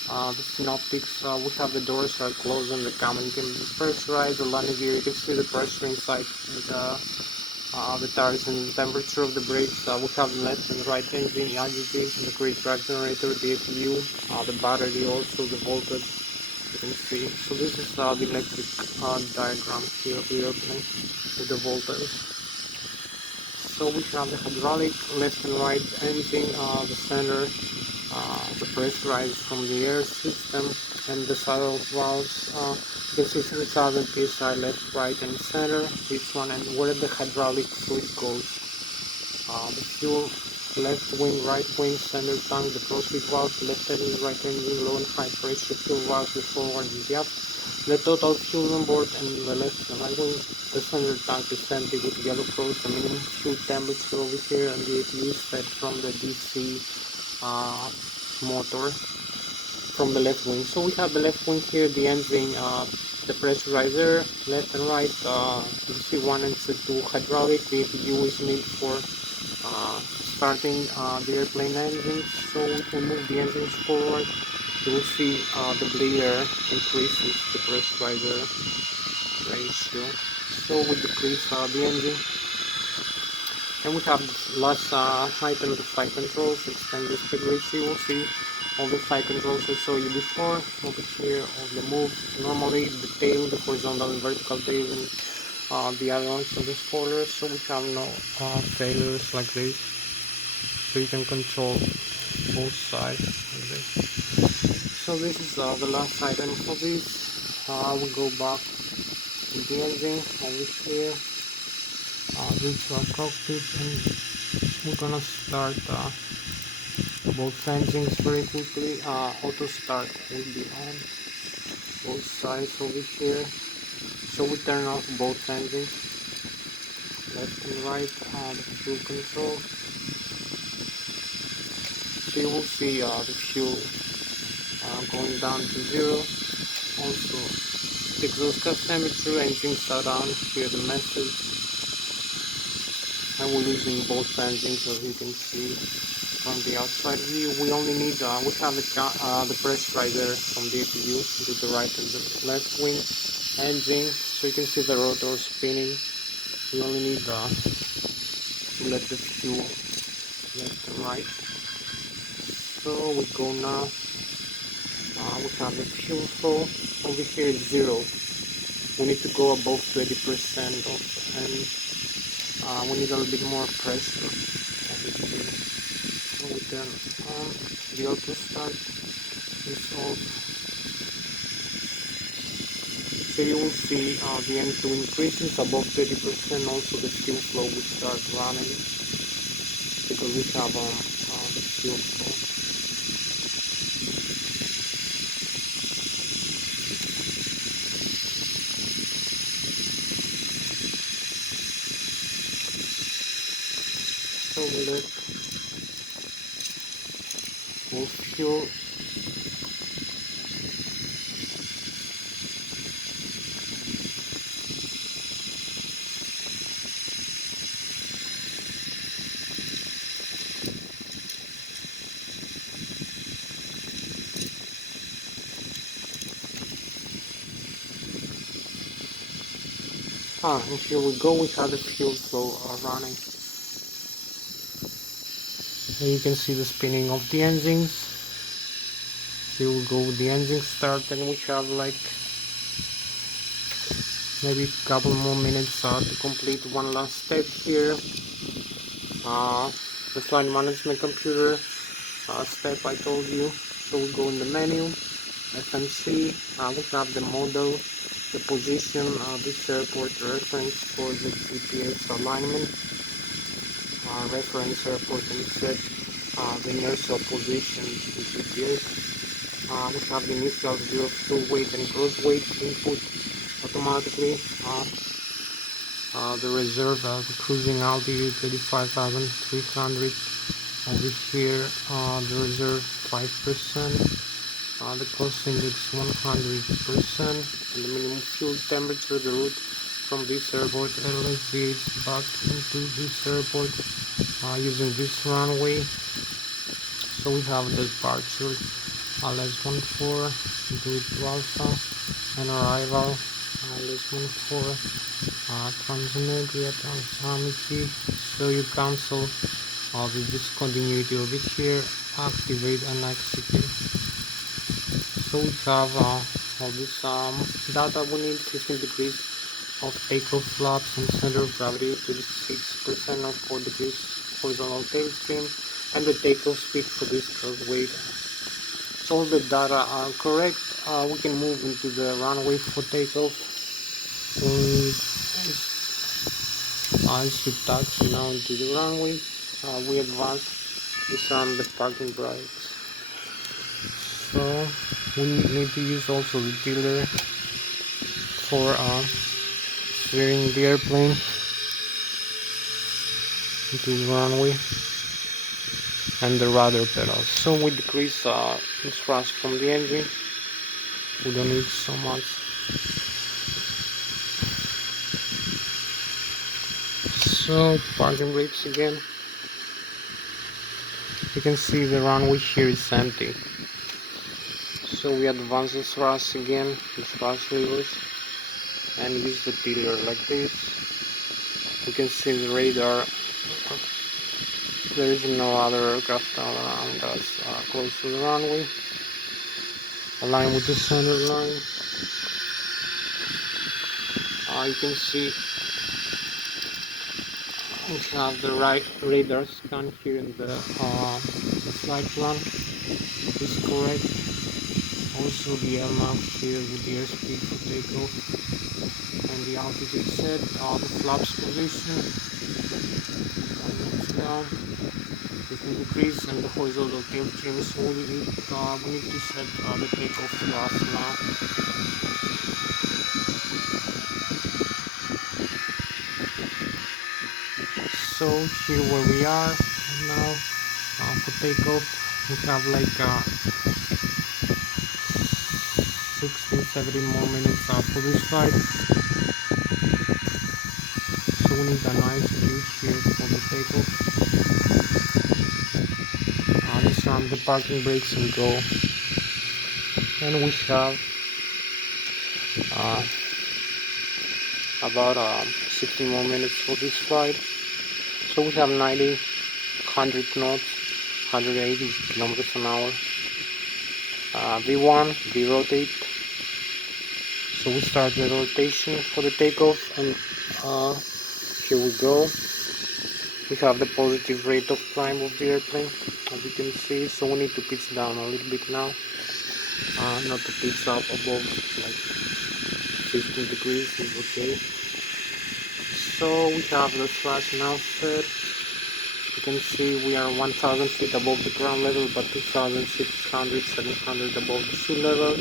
the synoptics. We have the doors are closed and the cabin can be pressurized. The landing gear, you can see the pressure inside the tires and the temperature of the brakes. We have the left and right engine, the aggregates, the great drag generator, the APU, the battery, also the voltage. You can see. So this is the electric diagram here of the airplane with the voltage. So we have the hydraulic, left and right engine, the center, the pressurized from the air system, and the saddle valves. You can see 3000 psi left, right, and center, each one, and where the hydraulic fluid goes. The fuel, left wing, right wing, center tank, the proceed valve, left engine, right engine, low and high pressure fuel valve, the forward and the aft. The total fuel on board, and the left and right wing, the center tank is empty with yellow cross, the minimum fuel temperature over here, and the APU is fed from the DC motor from the left wing. So we have the left wing here, the engine, the pressurizer, left and right, you see 1 and 2 hydraulic. The APU is needed for starting the airplane engines. So if we move the engines forward, you will see the bleeder increases the pressurizer ratio. So we decrease the engine. And we have last item, the flight controls, extend the speed ratio. You will see all the flight controls I showed you before. Over here, all the moves, normally the tail, the horizontal and vertical tail, and the other ones of the spoilers. So we have no failures like this. So you can control both sides like this. So this is the last item for this. We go back to the engine over here. Reach our cockpit, and we're gonna start both engines very quickly. Auto start will be on both sides over here. So we turn off both engines, left and right, the fuel control. So you will see the fuel going down to 0. Also the exhaust gas temperature, engine shut on, here the message. And we're using both engines, as you can see from the outside view. We only need, we have the pressurizer from the APU to the right and the left wing engine, so you can see the rotor spinning. We only need to let the fuel left and right. So we go now, we have the fuel flow, over here is 0. We need to go above 20% of, and we need a little bit more pressure over here. So we turn on, the auto start is off. So you will see the M2 increases above 30%. Also the fuel flow will start running because we have fuel flow. So we let full fuel. And here we go, we have the fuel flow running. And you can see the spinning of the engines. Here we go with the engine start, and we have like maybe a couple more minutes to complete one last step here. The flight management computer step I told you. So we go in the menu, FMC, we have the model, the position, this airport reference for the GPS alignment, reference airport, and set the inertial position to the GPS. We have the initial view of full weight and gross weight input automatically. The reserve, the cruising altitude 35,300. Over here, the reserve 5%. The cost index 100%, and the minimum fuel temperature, the route from this airport Lszh back into this airport using this runway. So we have the departure Lszh do it to Alpha, and arrival Lszh transmedia transamitive. So you cancel the discontinuity over here, activate and execute. So we have all this data we need: 15 degrees of takeoff flaps and center of gravity, 36% of 4 degrees horizontal tailspin, and the takeoff speed for this cross weight. So all the data are correct. We can move into the runway for takeoff. So as we taxi now into the runway, we advance disarm the parking brakes. So we need to use also the tiller for steering the airplane into the runway, and the rudder pedals. So we decrease the thrust from the engine. We don't need so much. So parking brakes again. You can see the runway here is empty. So we advance the thrust again, the thrust levers, and use the tiller like this. You can see the radar. There is no other aircraft around us close to the runway. Align with the center line. You can see we have the right radar scan here in the flight plan is correct. Also the LMAP here with the airspeed for takeoff and the altitude set, the flaps position, down, 15 degrees, and the horizontal tail trim. So we need to set the takeoff thrust now. So here where we are now for takeoff, we have like 16-17 more minutes for this flight. So we need a nice view here for the takeoff. Disarm the parking brakes and go. And we have about 16 more minutes for this flight. So we have 90, 100 knots, 180 kilometers an hour. V1, V rotate. So we start the rotation for the takeoff, and here we go. We have the positive rate of climb of the airplane, as you can see. So we need to pitch down a little bit now, not to pitch up above like 15 degrees is okay. So we have the thrust now set. You can see we are 1,000 feet above the ground level, but 2,600, 700 above the sea level.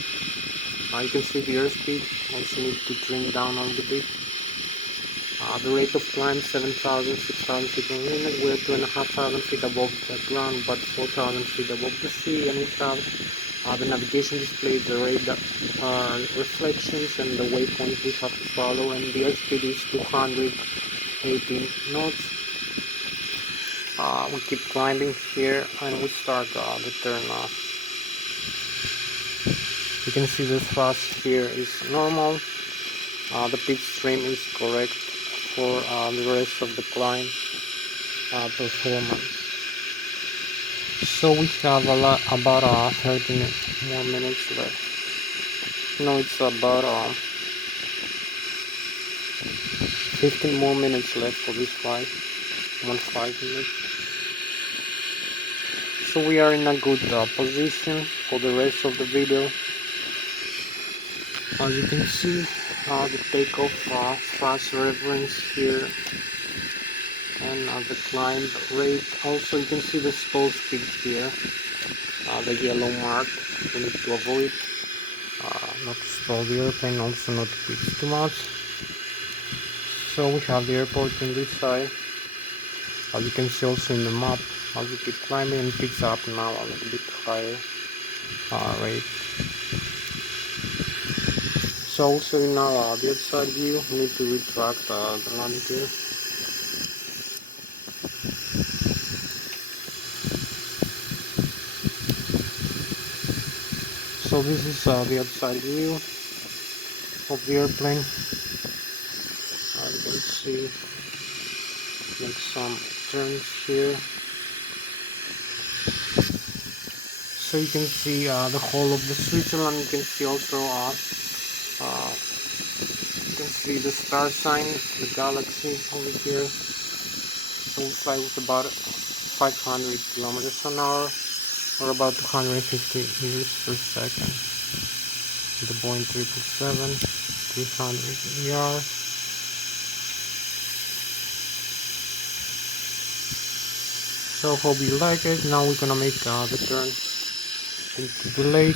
You can see the airspeed. Also need to trim down a little bit. The rate of climb 7,000, 6,000 feet per minute. We're 2,500 feet above the ground, but 4,000 feet above the sea. And we have the navigation display, the radar reflections, and the waypoint we have to follow. And the airspeed is 218 knots. We keep climbing here, and we start the turn off. You can see the thrust here is normal. The pitch trim is correct for the rest of the climb performance. So we have about 13 more minutes left. No, it's about 15 more minutes left for this flight. 5 minutes. So we are in a good position for the rest of the video. As you can see, the takeoff thrust reference here and the climb rate. Also you can see the stall speed here, the yellow mark. We need to avoid not to stall the airplane, also not to pitch too much. So we have the airport on this side. As you can see also in the map, as we keep climbing, and picks up now a little bit higher rate. So also in our the outside view, we need to retract the landing gear. So this is the outside view of the airplane. You can see, make some turns here. So you can see the whole of the Switzerland. You can see also you can see the star sign, the galaxy over here. So we fly with about 500 kilometers an hour, or about 250 meters per second. The Boeing 777 300ER. So hope you like it. Now we're gonna make the turn into the lake.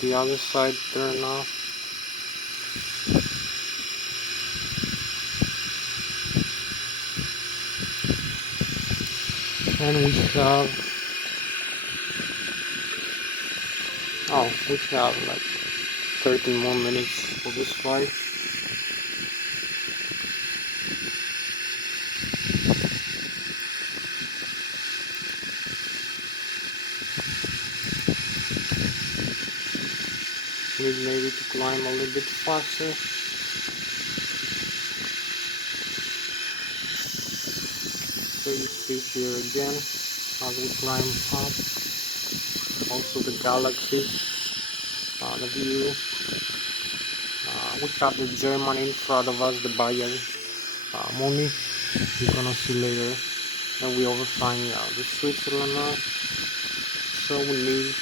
The other side turn now. And we have like 13 more minutes for this flight. Need maybe to climb a little bit faster. So you see here again as we climb up, also the galaxies, the view. We have the Germany in front of us, the Bayern Munich, you're gonna see later. And we overflying the Switzerland now. So we need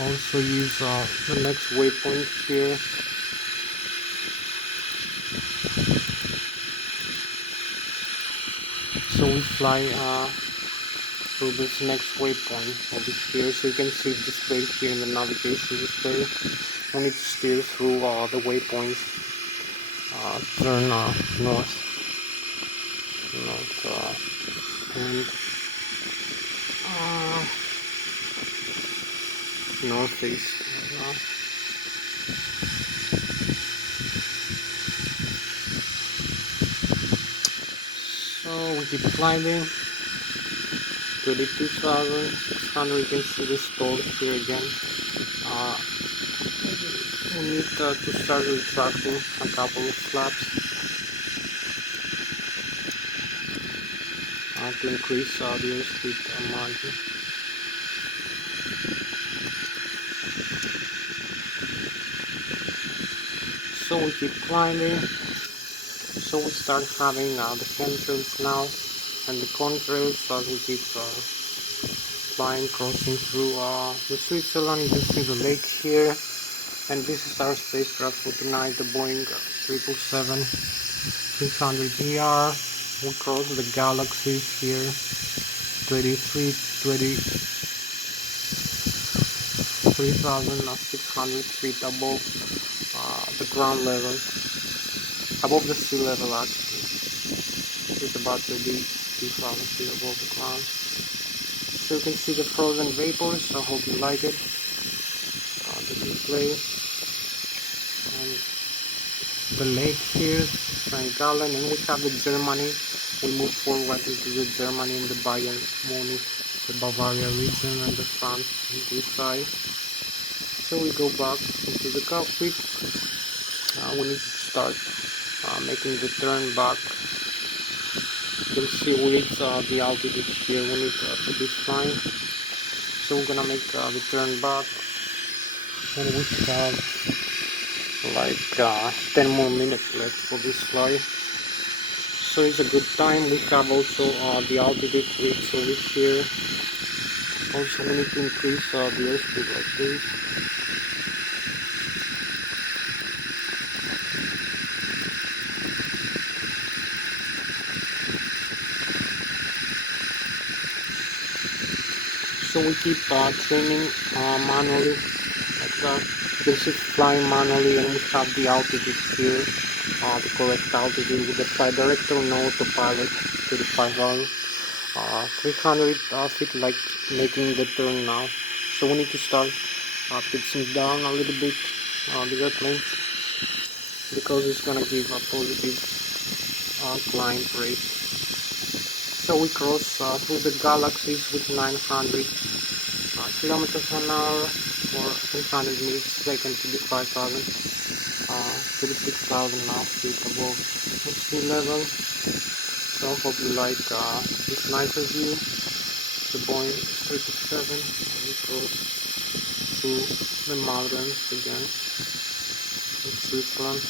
also use the next waypoint here. So we fly through this next waypoint over here. So you can see it displayed here in the navigation display. We need to steer through the waypoints. Turn north and northeast. So we keep climbing. 22,600. You can see the stall here again. We need to start retracting a couple of flaps to increase the airspeed margin. So we keep climbing. So we start having the chemtrails now and the contrails as we keep flying, crossing through the Switzerland. You can see the lake here, and this is our spacecraft for tonight, the Boeing 777 300ER. We cross the galaxies here, 3,600 feet above the ground level, above the sea level actually. It's about 32,000 feet above the ground. So you can see the frozen vapors. I hope you like it. The display. And the lake here, St. Gallen, and we have the Germany. We move forward into the Germany and the Bayern Munich, the Bavaria region, and the France on this side. So we go back into the cockpit. We need to start making the turn back. You can see we reach the altitude here. We need to be flying. So we're gonna make the turn back, and we have like 10 more minutes left for this flight. So it's a good time. We have also the altitude reach over here. Also we need to increase the airspeed like this. So we keep training manually like that. You can see flying manually, and we have the altitude here, the correct altitude with the flight director, no autopilot, 35,000. 300 feet, like making the turn now. So we need to start pitching down a little bit the airplane, because it's gonna give a positive climb rate. So we cross through the galaxies with 900 kilometers an hour, or 300 meters per second, 35,000, 36,000 now feet above sea level. So I hope you like this nicer view, the Boeing 777, and we cross through the mountains again in Switzerland.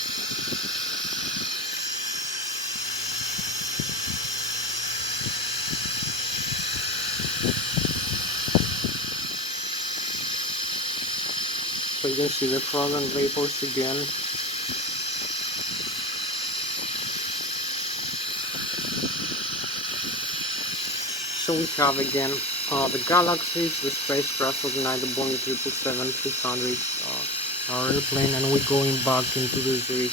So you can see the frozen vapors again. So we have again the galaxies, the spacecraft of the night, the Boeing 777-300 our airplane, and we're going back into the Zurich,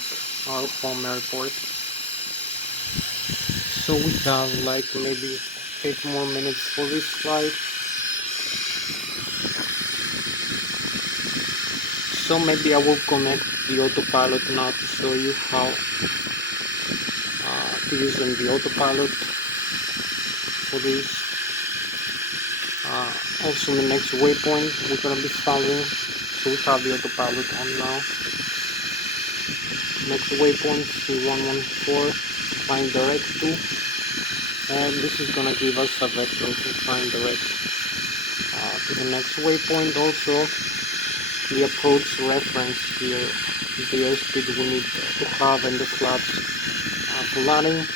our home airport. So we have like maybe 8 more minutes for this flight. So maybe I will connect the autopilot now to show you how to use the autopilot for this. Also the next waypoint we're going to be following, so we have the autopilot on now. Next waypoint C114, flying direct to, and this is going to give us a vector to flying direct to the next waypoint. Also the approach reference here, the airspeed we need to have and the flaps for landing.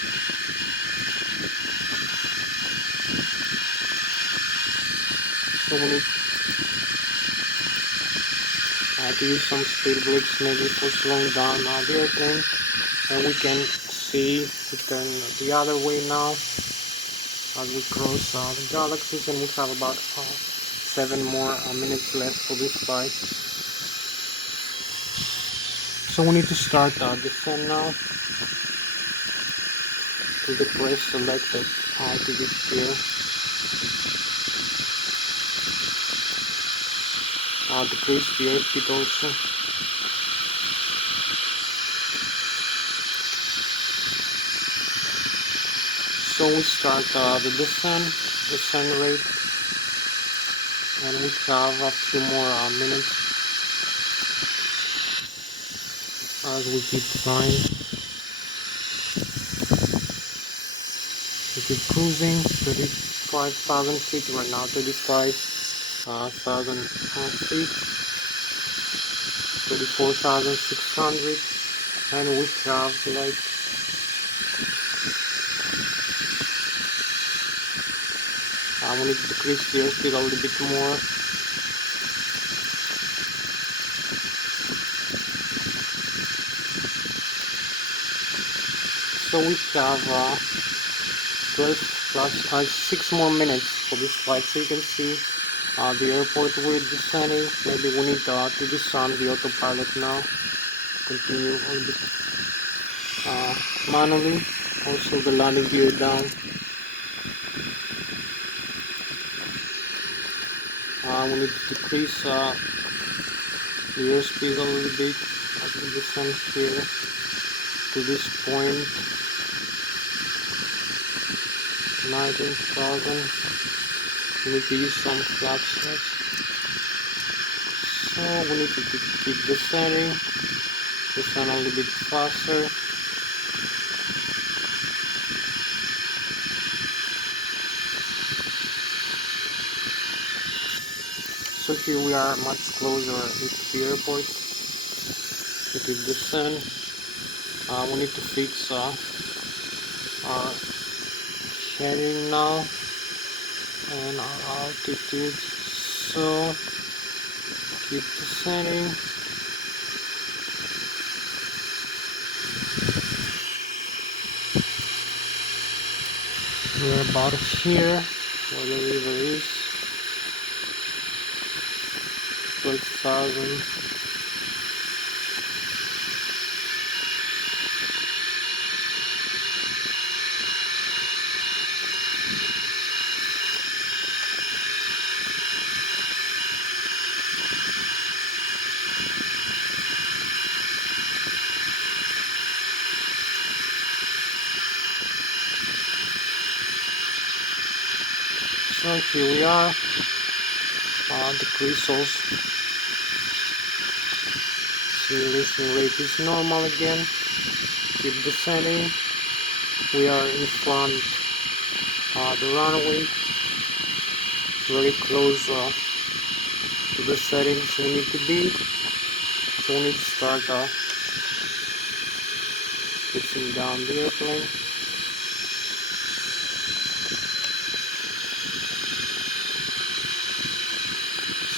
So we need to use some speed brakes maybe for slowing down the airplane, and we can see we turn the other way now as we cross the galaxies, and we have about 7 more minutes left for this flight. So we need to start descent now to the press selected altitude here. Decrease the airspeed also. So we start the descent rate, and we have a few more minutes as we keep flying. We keep cruising, 35,000 feet right now, 35,000 feet, 34,600, and we have like we need to decrease the airspeed a little bit more. So we have 12 plus 6 more minutes for this flight. So you can see the airport we're descending. Maybe we need to disarm the autopilot now. Continue a little bit manually. Also the landing gear down. We need to decrease the airspeed a little bit as we descend here to this point. 19,000. We need to use some flaps next. So we need to keep descending. Descend a little bit faster. So here we are much closer into the airport. We keep descend. We need to fix our heading now and our altitude. So keep descending. We're about here where the river is. 12,000. So here we are. The crystals. Simulation rate is normal again. Keep descending. We are in front the runway, very close to the settings we need to be. So we need to start pitching down the airplane.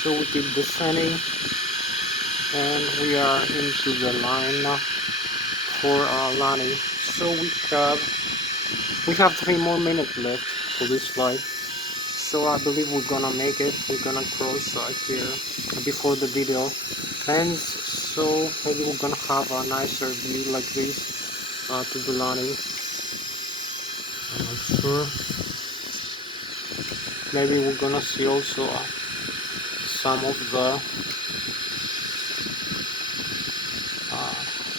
So we keep descending, and we are into the line for landing. So we have 3 more minutes left for this flight. So I believe we're gonna make it. We're gonna cross here before the video ends. So maybe we're gonna have a nicer view like this to the landing. I'm not sure. Maybe we're gonna see also some of the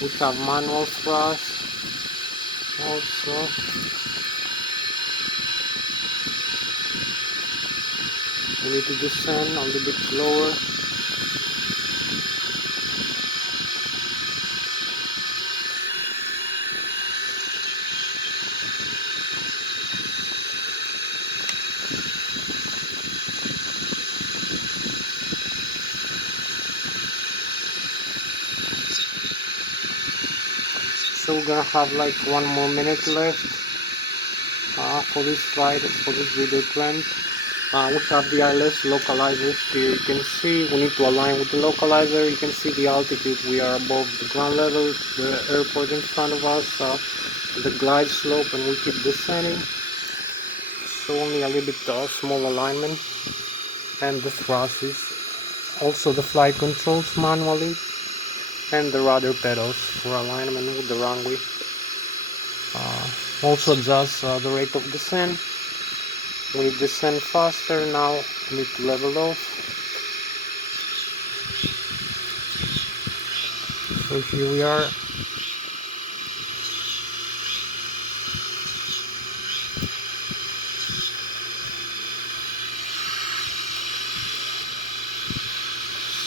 we have manual thrust also. We need to descend a little bit slower. So we're gonna have like 1 more minute left for this flight, for this video trend. We have the Lszh localizer here. You can see we need to align with the localizer. You can see the altitude. We are above the ground level, the airport in front of us, the glide slope, and we keep descending. So only a little bit small alignment, and the thrust is also the flight controls manually, and the rudder pedals for alignment with the runway. Also adjust the rate of descent. We descend faster now. We need to level off. So here we are.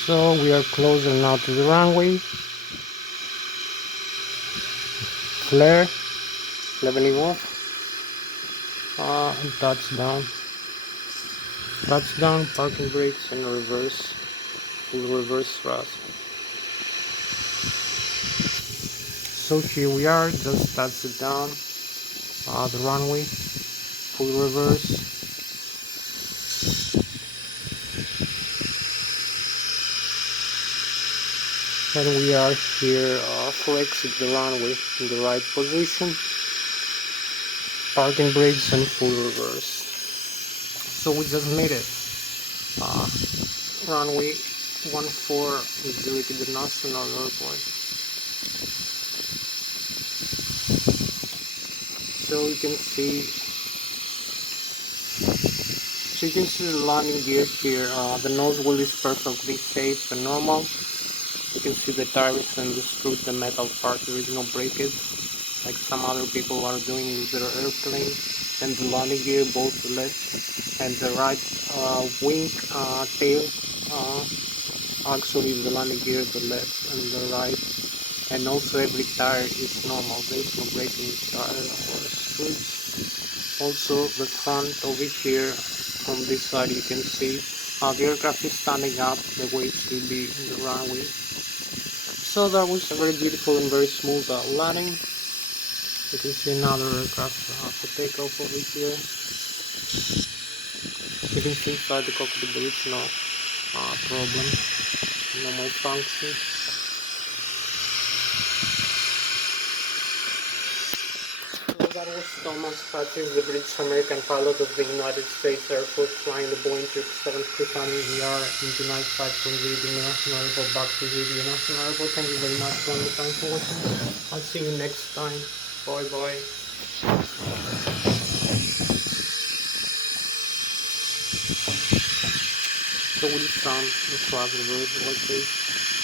So we are closer now to the runway. Flare, leveling off. And touchdown. Touchdown, parking brakes, and reverse. Full reverse thrust. So here we are, just touch it down. The runway, full reverse. And we are here for exit the runway in the right position. Parking brakes and full reverse. So we just made it. Runway 14 Zurich International Airport. So you can see the landing gear here. The nose wheel is perfectly safe and normal. You can see the tires and the screws, the metal part. There is no breakage like some other people are doing with their airplane. And the landing gear, both the left and the right wing tail. Actually the landing gear, the left and the right. And also every tire is normal. There is no breaking tire or screws. Also the front over here from this side you can see the aircraft is standing up the way it should be in the runway. So that was a very beautiful and very smooth landing. You can see another aircraft for takeoff over here. You can see inside the cockpit there is no problem, no malfunction. So that was Thomas Hatsios, the British American pilot of the United States Air Force, flying the Boeing 777-300 ER into night flight from the International Airport back to the International Airport. Thank you very much for the time for watching. I'll see you next time. Bye bye. So we found the flag reverse like this.